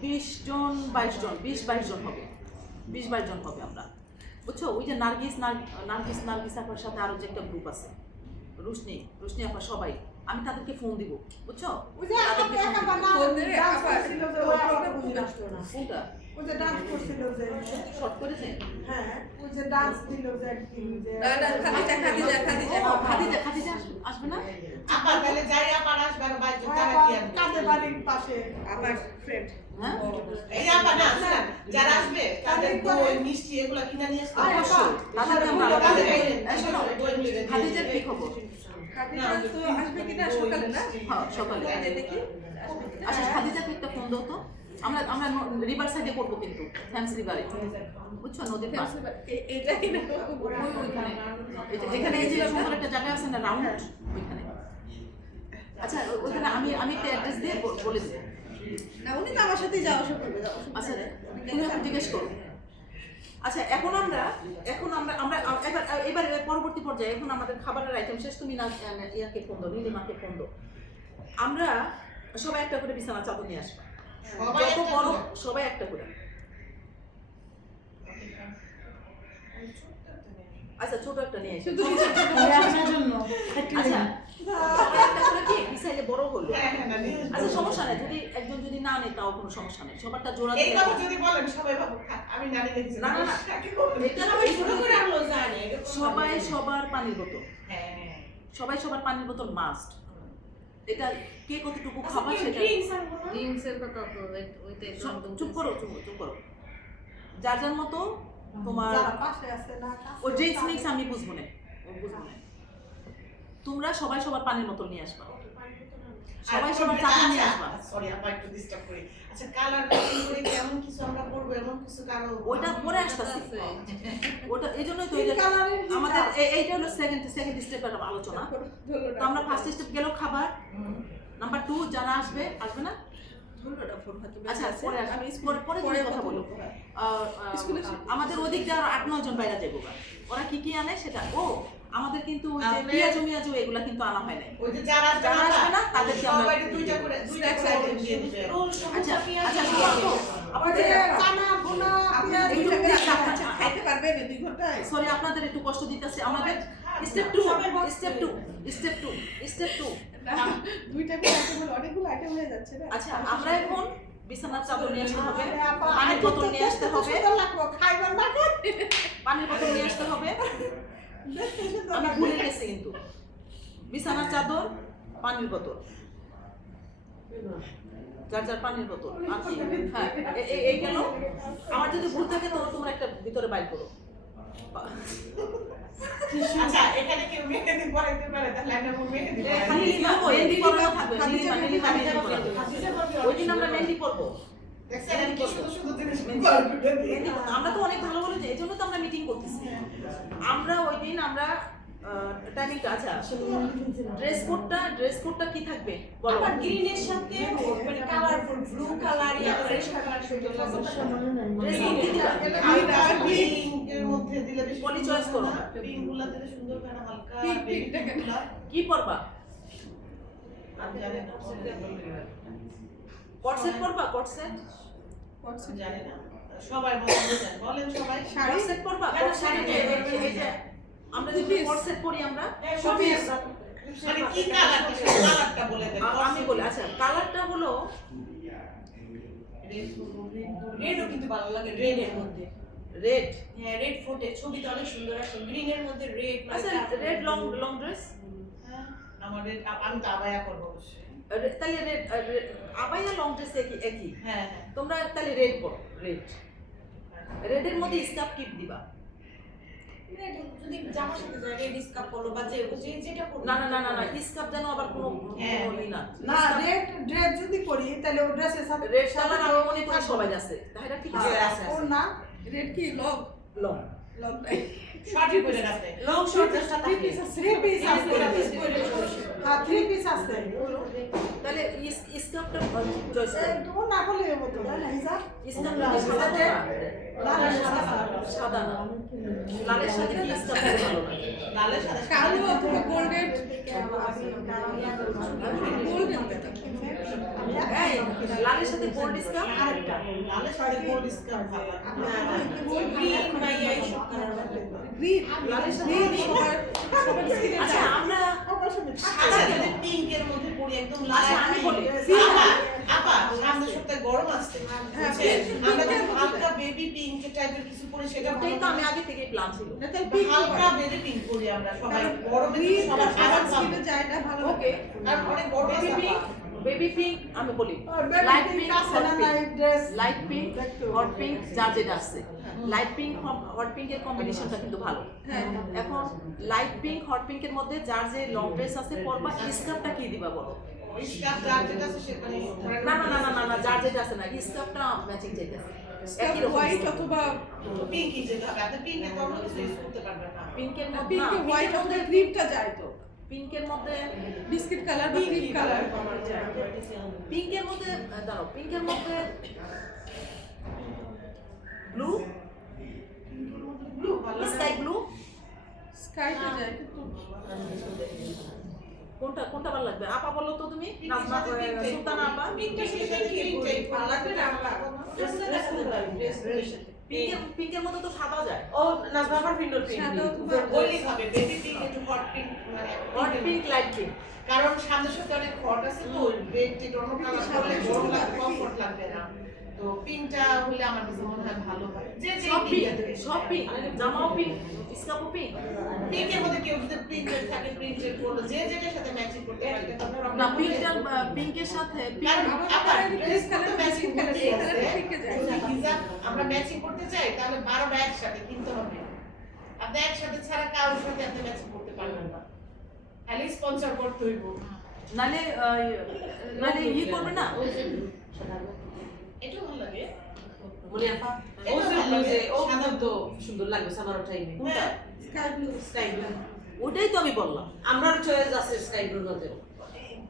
20 জন 22 জন 20-22 জন হবে। 20-22 জন হবে আমরা, বুঝছো? ওই যে নার্গিস আপার সাথে আরো যে একটা গ্রুপ আছে, রোশনি আপা সবাই, আমি তাদেরকে ফোন দিব, বুঝছো? ওই যে তাদেরকে ফোন একা দিব। বানা ফোন দিলে ডান্স আবার করছিল যে ওই আপনাকে বুঝে আসলো না। কোনটা ওই যে ডান্স করছিল যে শর্ট করেছে? হ্যাঁ ওই যে ডান্স দিল যে একদিন যে খাদিজা আসবে না? আপা তাহলে যাই আপা আসবে আর বাইরে তারা কি আসবে? কাদের বাড়ির পাশে আমার ফ্রেন্ড হ্যাঁ এই আপা না শুনেন, যারা আসবে তাদের দই মিষ্টি এগুলা কিনে নিয়ে আসতে হবে। অবশ্যই তাদেরকে আমরা তাদের এই শোনো, খাদিজার কি খবর? খাদিজা তো আসবে কিনা সকালে না? হ্যাঁ সকালে। দেখি আচ্ছা খাদিজাকে একটা ফোন দাও তো। আমরা রিভার সাইডে করবো কিন্তু, থ্যামস রিভারে, বুঝছো? নদীর পাশ এটা কিনা ওইখানে, যেখানে এই যে সুন্দর একটা জায়গা আছে না, রাউন্ড, ওইখানে। আচ্ছা ওইখানে আমি একটা অ্যাড্রেস দিয়ে বলে দেবো। না উনি তো আমার সাথেই যাওয়া আসা করবে। আচ্ছা তুমি এখন জিজ্ঞেস করো। আচ্ছা এখন আমরা এবার পরবর্তী পর্যায়ে এখন আমাদের খাবারের আইটেম শেষ। তুমি না ইয়াকে ফোন দাও, নীলিমাকে ফোন দাও। আমরা সবাই একটা করে বিছানা চাদর নিয়ে আসবো, সবাই যত একটা বড় করে। সবাই একটা করে। আচ্ছা ছোট একটা নিয়ে এসো। আপনার জন্য আচ্ছা সবাই একটা করে কি বিছাইলে বড় হলো। হ্যাঁ হ্যাঁ না নিয়ে আসবে। আচ্ছা সমস্যা নেই, যদি একজন যদি না নেয় তাও কোনো সমস্যা নেই, সবারটা জোড়া এই দিলে কথা যদি বলেন সবাই ভাবো আমি নানি দেখছি। না, না, না। এটা সবাই ছোট করে আনলো জানে সবাই সবার পানির বোতল, হ্যাঁ হ্যাঁ। সবাই সবার পানির বোতল মাস্ট। এটা কে কতটুকু আচ্ছা, খাবার কেউ সেটা drinks আনবো না? ড্রিঙ্কসের কথা তো ওইতে চুপ করো চুপ করো। যার যার মতো তোমার যারা পাশে আছে না ও ড্রিঙ্কস মিক্স আমি বুঝবো না, তোমরা সবাই সবার পানির বোতল নিয়ে আসবা, সবাই সবার চাদর নিয়ে আসবা। সরি আপা একটু ডিস্টার্ব করি। আচ্ছা কালার ম্যাচিং করে কেমন কিছু আমরা করব এমন কিছু কারো ওইটা পরে আসতেছি, ওটা এই জন্যই তো এই যে তিন কালারের আমাদের এইটা হলো সেকেন্ড স্টেপের আলোচনা। তো আমরা ফার্স্ট স্টেপ গেল খাবার, নাম্বার 2 যারা আসবে না? আচ্ছা পরে পরে কথা বলবো। আমাদের ওদিক দিয়ে আরো 8-9 জন বাইরে যাবো, ওরা কি কি আনে সেটা। ও আমাদের কিন্তু ওই যে পেঁয়াজু এগুলা কিন্তু আনা হয় নাই। ওই যে যারা যারা আসবে না তাদেরকে আমরা সবাই দুইটা করে আইটেম দিয়ে দিবে। রোল আচ্ছা সমুচা আচ্ছা ওই যে চানা ভুনা পেঁয়াজ খাইতে পারবেন 2 ঘন্টায়? সরি আপনাদের একটু কষ্ট দিতেছে। আমাদের স্টেপ 2 না 2 টাইপের আইটেম হলো অনেকগুলো আইটেম হয়ে যাচ্ছে না। আচ্ছা আমরা এখন বিছানার চাদর নিয়ে আসতে হবে, পানির বোতল নিয়ে আসতে হবে, খাইবার না পানির বোতল নিয়ে আসতে হবে। আমি ভুলে গেছি কিন্তু বিছানার চাদর, পানির বোতল, যার যার পানির বোতল। আচ্ছা হ্যাঁ এই গেল। আমার যদি ভুল থাকে তো তোমরা একটা ভিতরে বাইর করো। আচ্ছা এখানে কি মেহেদি পরাইতে পারে তাহলে আমরা মেহেদি মেহেন্দি পরানো থাকবে, নীলিমা মেহেন্দি পরানো। ওই দিন আমরা মেহেন্দি পরবো। দেখছেন কি সুন্দর সুন্দর জিনিস মেহেন্দি পরবো। আমরা তো অনেক ভালো ভালো, এই জন্য তো আমরা মিটিং করতেছি। আমরা ওই দিন আমরা টাইমিংটা আচ্ছা ড্রেস কোডটা কি থাকবে বলো? আবার গ্রিনের সাথে মানে কালারফুল ব্লু কালার ইয়া রেড কালার সুন্দর লাগবে। ড্রেস কোড কি দিবা? আর পিঙ্কের মধ্যে দিলে বেশি পলি চয়েস করো। পিঙ্ক গুলা দিলে সুন্দর কানা হালকা পিঙ্কটা কেন? কি পরবা? আমি জানি না কট সেট পরবা? কট সেট জানি না সবাই বলেন সবাই কট সেট পরবা? কট সেট এই যে আমরা যদি কট সেট পরি আমরা সবই মানে কি কালারটা সেই কালারটা বলে দেন আমি বলি আচ্ছা কালারটা হলো রেডও কিন্তু ভালো লাগে রেডের মধ্যে রেড। হ্যাঁ রেড ফোটে ছবিতে অনেক সুন্দর আসে গ্রিনের মধ্যে রেড আচ্ছা রেড লং লং ড্রেস আমাদের আমি তো আবায়া করবো অবশ্যই তাহলে রেড আবাইয়া লং ড্রেস একই একই হ্যাঁ তোমরা তাহলে রেড পরো রেড রেডের মধ্যে স্কার্ফ কিপ দিবা রেড যদি জামার সাথে যায় রেড স্কার্ফ পরো বা যে যেটা পরো না না না না না স্কার্ফ যেন আবার কোনো হ্যাঁ। ই না না রেড ড্রেস যদি পরি তাহলে ও ড্রেসের সাথে রেড কালার আমি মনে করি সবাই আছে তাহলে ঠিক আছে আছে ওর না রেড কি লং লং লং টাইপ শর্টই পরে রাখতে লং শর্টের সাথে থ্রি পিস আছে হ্যাঁ থ্রি পিস আছে তাহলে স্কার্ফটা চয়েস ও না করলে মতো তাই না হিসাব স্কার্ফটা সাদা লাল সাদা সাদা না লালের সাথে কি স্কার্ফ ভালো লাগে লালের সাথে কালো অথবা গোল্ডেন গোল্ডেন এই লালের সাথে গোল্ড স্কার্ফ আরেকটা লালের সাথে গোল্ড স্কার্ফ ভালো গ্রিন মাইয়া এই সব কালার গ্রিন লালের সাথে সবার সবার স্কিনে আচ্ছা আমরা আচ্ছা যদি পিঙ্কের মধ্যে পরি একদম লাল আচ্ছা, আমি বলি। আপা সামনের সপ্তাহে গরম আসছে হ্যাঁ, আমরা যদি হালকা বেবি পিঙ্ক টাইপের কিছু পরি সেটা ওটাই তো আমি আগে থেকেই প্ল্যান ছিল হালকা বেবি পিঙ্ক পরি আমরা সবাই গরমে তো সবার সবার আরাম স্কিনে পাবে। যায় না ভালো ওকে আর অনেক গরম বেবি আছে পিঙ্ক বেবি পিঙ্ক আমি বলি লাইট লাইট পিঙ্ক আছে না light dress light pink hot pink যার যেটা আছে লাইট পিঙ্ক হট পিঙ্কের কম্বিনেশনটা কিন্তু ভালো হ্যাঁ এখন লাইট পিঙ্ক হট পিঙ্কের মধ্যে যার যে লং ড্রেস আছে পরবা স্কার্ফটা কি দিবা বলো স্কার্ফ যার যেটা আছে সেটা না না না না না না যার যেটা আছে না স্কার্ফটা ম্যাচিং চাইতেছে একই রকম হোয়াইট অথবা পিঙ্কই যেটা হবে আপনি পিঙ্কে তো অন্য কিছু ইউজ করতে পারবেন না পিঙ্কের মধ্যে পিঙ্ক হোয়াইট অথবা ক্রিমটা যায় তো পিঙ্কের মধ্যে বিস্কিট কালার বা ক্রিম কালার পিঙ্কের মধ্যে দাঁড়াও পিঙ্কের মধ্যে ব্লু ব্লু ভালো স্কাই ব্লু স্কাইটা যায় কিন্তু কোনটা কোনটা ভালো লাগবে আপা বলো তো তুমি নাজমা সুলতানা আপা পিঙ্কটা সাথে পিঙ্ক ভালো লাগবে না আমরা পিঙ্কের মধ্যে তো সাদা যায় ও নাজমাফার ফিন্ডোর সাদা পিঙ্ক অথবা বলি হবে বেবি পিঙ্ক একটু হট পিঙ্ক মানে হট পিঙ্ক লাইট পিঙ্ক কারণ সামনের সাথে অনেক হট আছে তো রেড টি অন্য কালার করলে গরম লাগবে কমফর্ট লাগবে না তো পিঙ্কটা হলে আমার কাছে মনে হয় ভালো হয় যে যে সব পিঙ্ক পিঙ্ক সব পিঙ্ক জামাও পিঙ্ক স্কার্ফও পিঙ্ক পিঙ্কের মধ্যে কেউ যদি প্রিন্টেড থাকে প্রিন্টেড করলো যে যেটার সাথে ম্যাচিং করতে পারবে না পিঙ্কটা পিঙ্কের সাথে পিঙ্ক আবার ড্রেস কালার তো ম্যাচিং কালার করতে এই আছে কালারটা পিঙ্কে যায় যদি হিজাব আমরা ম্যাচিং করতে চাই তাহলে 12টা একসাথে কিনতে হবে আপনি একসাথে ছাড়া কারোর সাথে আপনি ম্যাচিং করতে পারবেন না খালি স্পন্সর করতে হইব নালে নালে ই করবে না এটা ভালো লাগে মনে আপা ও যে ও তো সুন্দর লাগবে সামার টাইমে হ্যাঁ স্কাই ব্লু স্কাই ব্লু ওটাই তো আমি বললাম আমরার চয়েস আছে স্কাই ব্লুর মধ্যে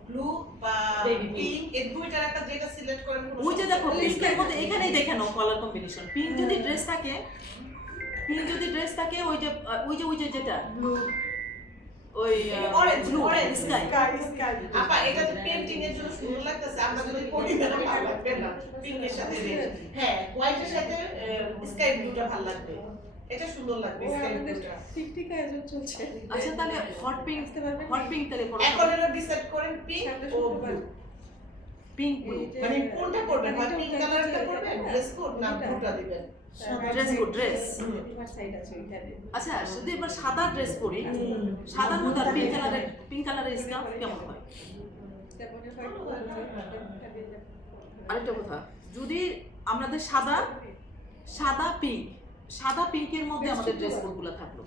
ব্লু বা Baby পিঙ্ক এই দুইটার একটা যেটা সিলেক্ট করেন কোনো ওই যে দেখো তাহলে পিঙ্কের sky- মধ্যে এখানেই দেখে নাও কালার কম্বিনেশন পিঙ্ক যদি ড্রেস থাকে ওই যে যেটা ওই Orange, blue orange, sky sky sky আপা এটা যে পেইন্টিং এর জন্য সুন্দর লাগতেছে আমরা যদি পরি না ভালো লাগবে না পিঙ্কের সাথে রেড হ্যাঁ হোয়াইটের সাথে স্কাই ব্লুটা ভালো লাগবে এটা সুন্দর লাগবে স্কাই ব্লুটা টিকটিক আয়োজন চলছে আচ্ছা তাহলে হট পিঙ্ক বুঝতে পারবেন হট পিঙ্ক তাহলে এখন এলো ডিসাইড করেন পিঙ্ক সামনে ও শুক্রবার। ব্লু পিঙ্ক ব্লু মানে কোনটা করবেন হয় পিঙ্ক কালারটা করবেন ড্রেস কোড না ব্লুটা দিবেন ড্রেস কোড ড্রেস আচ্ছা যদি এবার সাদা ড্রেস পরি সাদার মধ্যে পিঙ্ক কালারের স্কার্ফ কেমন হয় আরেকটা কথা যদি আমাদের সাদা পিঙ্কের মধ্যে আমাদের ড্রেস কোডগুলো থাকলো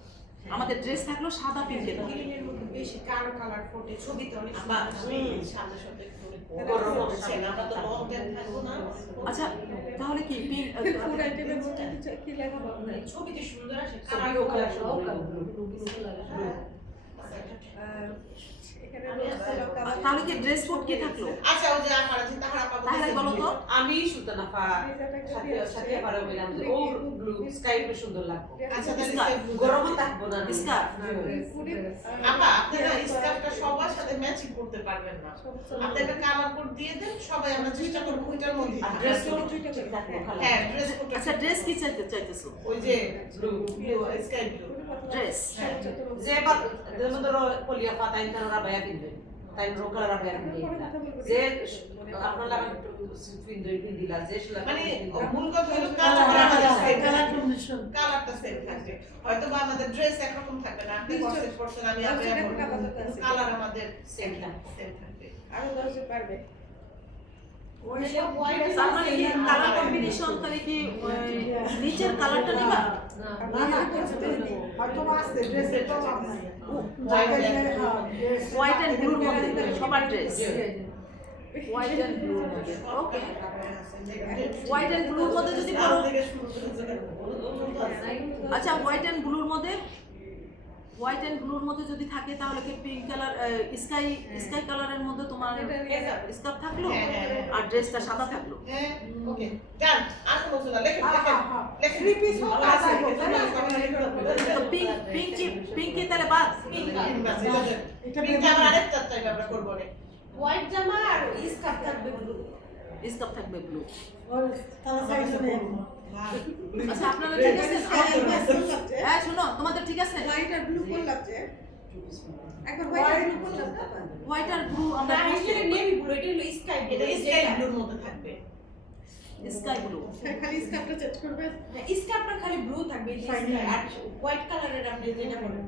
আমাদের ড্রেস থাকলো সাদা পিঙ্কের মধ্যে গ্রিনের মধ্যে বেশি কালো কালার ফোটে ছবিতে অনেক আপা সুন্দর সামনে সাথে গরম হচ্ছে না আমরা তো লং টাইম থাকবো না আচ্ছা তাহলে কি পিঙ্ক ফুড আইটেমের মধ্যে কি লাগাবো আপনার ছবিতে সুন্দর আসে ছবি ও কালার এখানে তাহলে কি ড্রেস কোড কি থাকলো আচ্ছা ওই যে আমার আছে তাহার আপা তাহলে বলো তো আমি সুলতানাফা সাথে সাথে পারে বললাম যে ও ব্লু স্কাই ব্লু সুন্দর লাগবে আচ্ছা তাহলে Scarf, sky blue গরমও থাকবো না স্কার্ফ আপা আপনারা স্কার্ফটা সবার সাথে ম্যাচিং করতে পারবেন না আপনি একটা কালার কোড দিয়ে দেন সবাই আমরা চেষ্টা করব ওইটার মধ্যে আর ড্রেস কোড ঠিক থাকবে ভালো হ্যাঁ ড্রেস কোডটা আচ্ছা ড্রেস কি চাইতেছো ওই যে blue blue sky blue dress হ্যাঁ যে ধরো পলিয়া পা তাই তারা বায়া কিনবে তাই রোকালা বায়া কিনবে যে আপনার লাগা পিন্দিলা যে মানে মূল কথা হলো কালারটা সেম থাকবে হয়তো বা আমাদের ড্রেস একরকম থাকবে না আপনি কনসেপ্ট করছেন আমি কালার আমাদের সেম থাকবে আরো 10 জন পারবে তার মানে কি কালার কম্বিনেশন তাহলে কি নিচের কালারটা নিবা হয়তো আছে ড্রেসের তো লাভ নাই হোয়াইট এন্ড ব্লুর মধ্যে সবার ড্রেস হোয়াইট এন্ড ব্লুর মধ্যে ওকে হোয়াইট এন্ড ব্লুর মধ্যে যদি পরো আচ্ছা হোয়াইট এন্ড ব্লুর মধ্যে যদি থাকে তাহলে কি পিঙ্ক কালার স্কাই কালারের মধ্যে তোমার স্কার্ফ থাকলো আর ড্রেসটা সাদা থাকলো হ্যাঁ ওকে ডান আর কোনো কথা লেখেন থ্রি পিস হোক আছে তো পিঙ্ক কি তাহলে বাদ পিঙ্ক আমরা আরেকটা টাইপ আমরা করব না হোয়াইট জামা আর স্কার্ফ থাকবে ব্লু। স্কার্ফ থাকবে ব্লু তারা সাইজ নেই আচ্ছা আপনারা ঠিক আছে হ্যাঁ শুনো তোমাদের ঠিক আছে হোয়াইট আর ব্লু করলাম যে একবার হোয়াইট আর ব্লু করলাম না হোয়াইট আর ব্লু আমরা না এটা নেভি ব্লু, এটা হলো স্কাই ব্লু। এটা স্কাই ব্লুর মধ্যে থাকবে স্কাই ব্লু খালি স্কার্ফটা চেঞ্জ করবে স্কার্ফটা খালি ব্লু থাকবে এই যে sky, আর হোয়াইট কালারের আপনি যেটা বলেন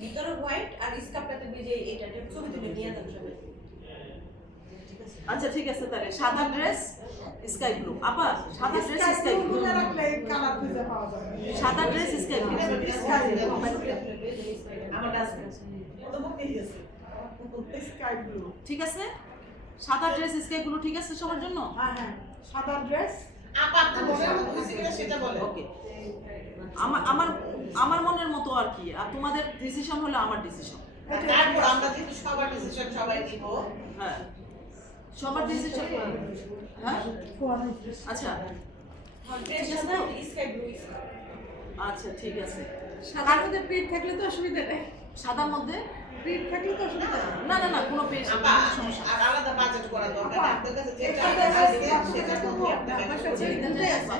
ভিতরে হোয়াইট আর স্কার্ফটা থাকবে যে এটা ছবি তুলে নিয়ে যাবেন সবাই। আচ্ছা ঠিক আছে তাহলে সাদা ড্রেস স্কাই ব্লু আপা সাদা ড্রেস স্কাই ব্লু গুলো রাখলে কালার খুঁজে পাওয়া যাবে সাদা ড্রেস স্কাই ব্লু আমার কাছে তো মুক্তি দিয়েছে স্কাই ব্লু ঠিক আছে সাদা ড্রেস স্কাই ব্লু ঠিক আছে সবার জন্য হ্যাঁ হ্যাঁ সাদা ড্রেস আপা আপনার মনের মতো হয়েছে কিনা সেটা বলেন ওকে আমার মনের মতো আর কি আর তোমাদের ডিসিশন হলো আমার ডিসিশন তারপর আমরা যেহেতু সবার ডিসিশন সবাই নিব হ্যাঁ সবার ডিসিশন হ্যাঁ আচ্ছা ড্রেসটা স্কাই ব্লু। আচ্ছা ঠিক আছে সাদার মধ্যে প্রিন্ট থাকলে তো অসুবিধা নেই সাদার মধ্যে প্রিন্ট থাকলে তো অসুবিধা নেই না না না কোনো পেশ আপা সমস্যা আর আলাদা বাজেট করা দরকার নেই। আপনার কাছে যেটা আছে সেটা মধ্যে আপনি আমার ম্যানেজ কাছে করবেন দুটোই আছে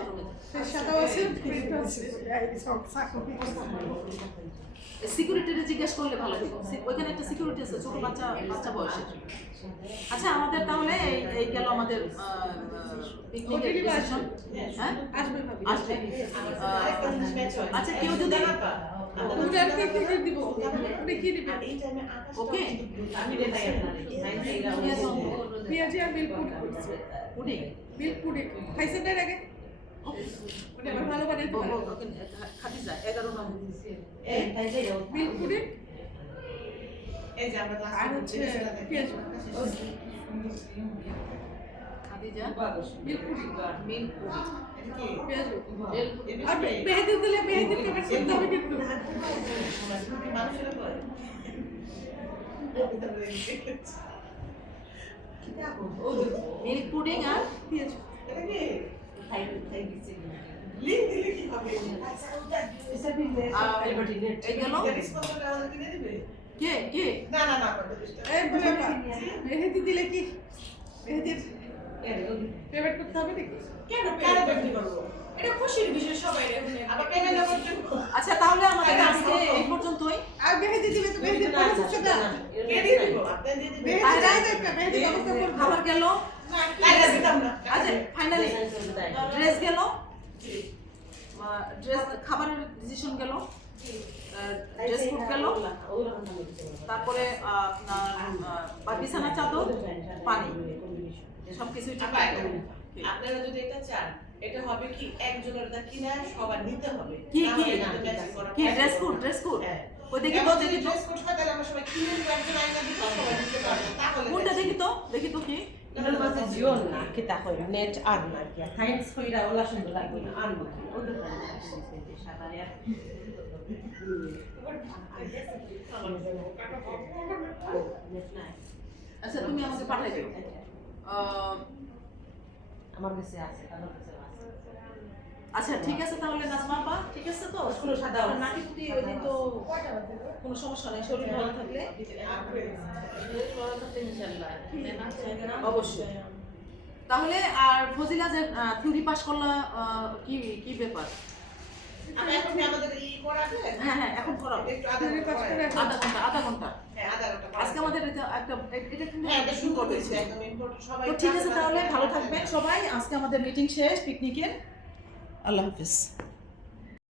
সাদা আছে প্রিন্ট আছে সিকিউরিটিরে জিজ্ঞেস করলে ভালো হতো ওইখানে একটা সিকিউরিটি আছে ছোট বাচ্চা বয়সে আচ্ছা আমাদের তাহলে এই গেল আমাদের পিকনিকের ডিসিশন হ্যাঁ আসবে ভাবি আসবে আরেকটা জিনিস ম্যাচ হয় আচ্ছা কেউ যদি ওটা আর কি দিব ওটা কি দিবে এই টাইমে আকাশ ওকে আমি দেখাই আপনাদের পেঁয়াজি আর মিল্ক পুডিং করছে পুডিং মিল্ক পুডিং খাইছেন এর আগে ওটা আবার ভালো বানাইতে পারে খাদিজা 11 নম্বর এই তাই যাই মিল্ক পুডিং এই যে আমরা আর হচ্ছে পেঁয়াজ Khadija milk pudding milk pudding কি পেঁয়াজ এটা আর মেহেদি দিলে মেহেদি পেমেন্ট করতে হবে কিন্তু মানুষের উপর মিল্ক পুডিং আর পেঁয়াজ এটা কি খাই দিছি লিংক দিলে কি হবে এই গেল রেসপন্সিবল আমাদের কিনে দিবে কে না না না আপনাদের এই বাবা মেহেদি দিলে কি মেহেদির পেমেন্ট করতে হবে নাকি কেন কেন পেমেন্ট পেমেন্ট করবো এটা খুশির বিষয় সবাই আবার পেমেন্ট করতে আচ্ছা তাহলে আমাদের আজকে এই পর্যন্তই আর মেহেদি দিলে তো মেহেদি পাচ্ছে না কে দিয়ে দিব আপনি দিয়ে দিবেন মেহেদি যাই দরকার মেহেদি ব্যবস্থা করব খাবার গেল তাইলে দিতাম না আচ্ছা ফাইনালি ড্রেস গেল ড্রেস খাবারের ডিসিশন গেল ড্রেস ফুড গেল তারপরে আপনার বিছানা চাদর পানি সবকিছুই ঠিক আপনারা যদি এটা চান এটা হবে কি একজনের দা কিনা সবার নিতে হবে কি কি ড্রেস কোড হ্যাঁ ওই দেখি তো ড্রেস কোড হয় তাহলে আমরা সবাই কিনে নিব একজন আইনা দিব সবাই নিতে পারবো তাহলে কোনটা দেখি তো কি এটার মাঝে জিও না কিতা কই নেট আর না কি সায়েন্স কইরা ওলা সুন্দর লাগবে না আর না ওদের সাদা আর আচ্ছা তুমি আমাকে পাঠাই দিও আমার কাছে আছে আমার কাছে আছে আচ্ছা ঠিক আছে তাহলে নাজমা আপা ঠিক আছে তো কোনো সাদা আর নাকি পুতি ওই দিন তো কোনো সমস্যা নেই শরীর ভালো থাকলে অবশ্যই তাহলে আর ফজিলা যে থিওরি পাস করলা কি ব্যাপার আমি এখন কি আমাদের করা আছে? হ্যাঁ হ্যাঁ এখন করাবো একটু আধা ঘন্টা পরে। আধা ঘন্টা হ্যাঁ, আধা ঘন্টা পরে। আজকে আমাদের এটা কিন্তু হ্যাঁ, এটা শুরু important করেছি ছিল। একদম ইম্পর্টেন্ট সবাই। তো ঠিক আছে তাহলে ভালো থাকবেন সবাই। আজকে আমাদের মিটিং শেষ পিকনিকের। আল্লাহ হাফিজ।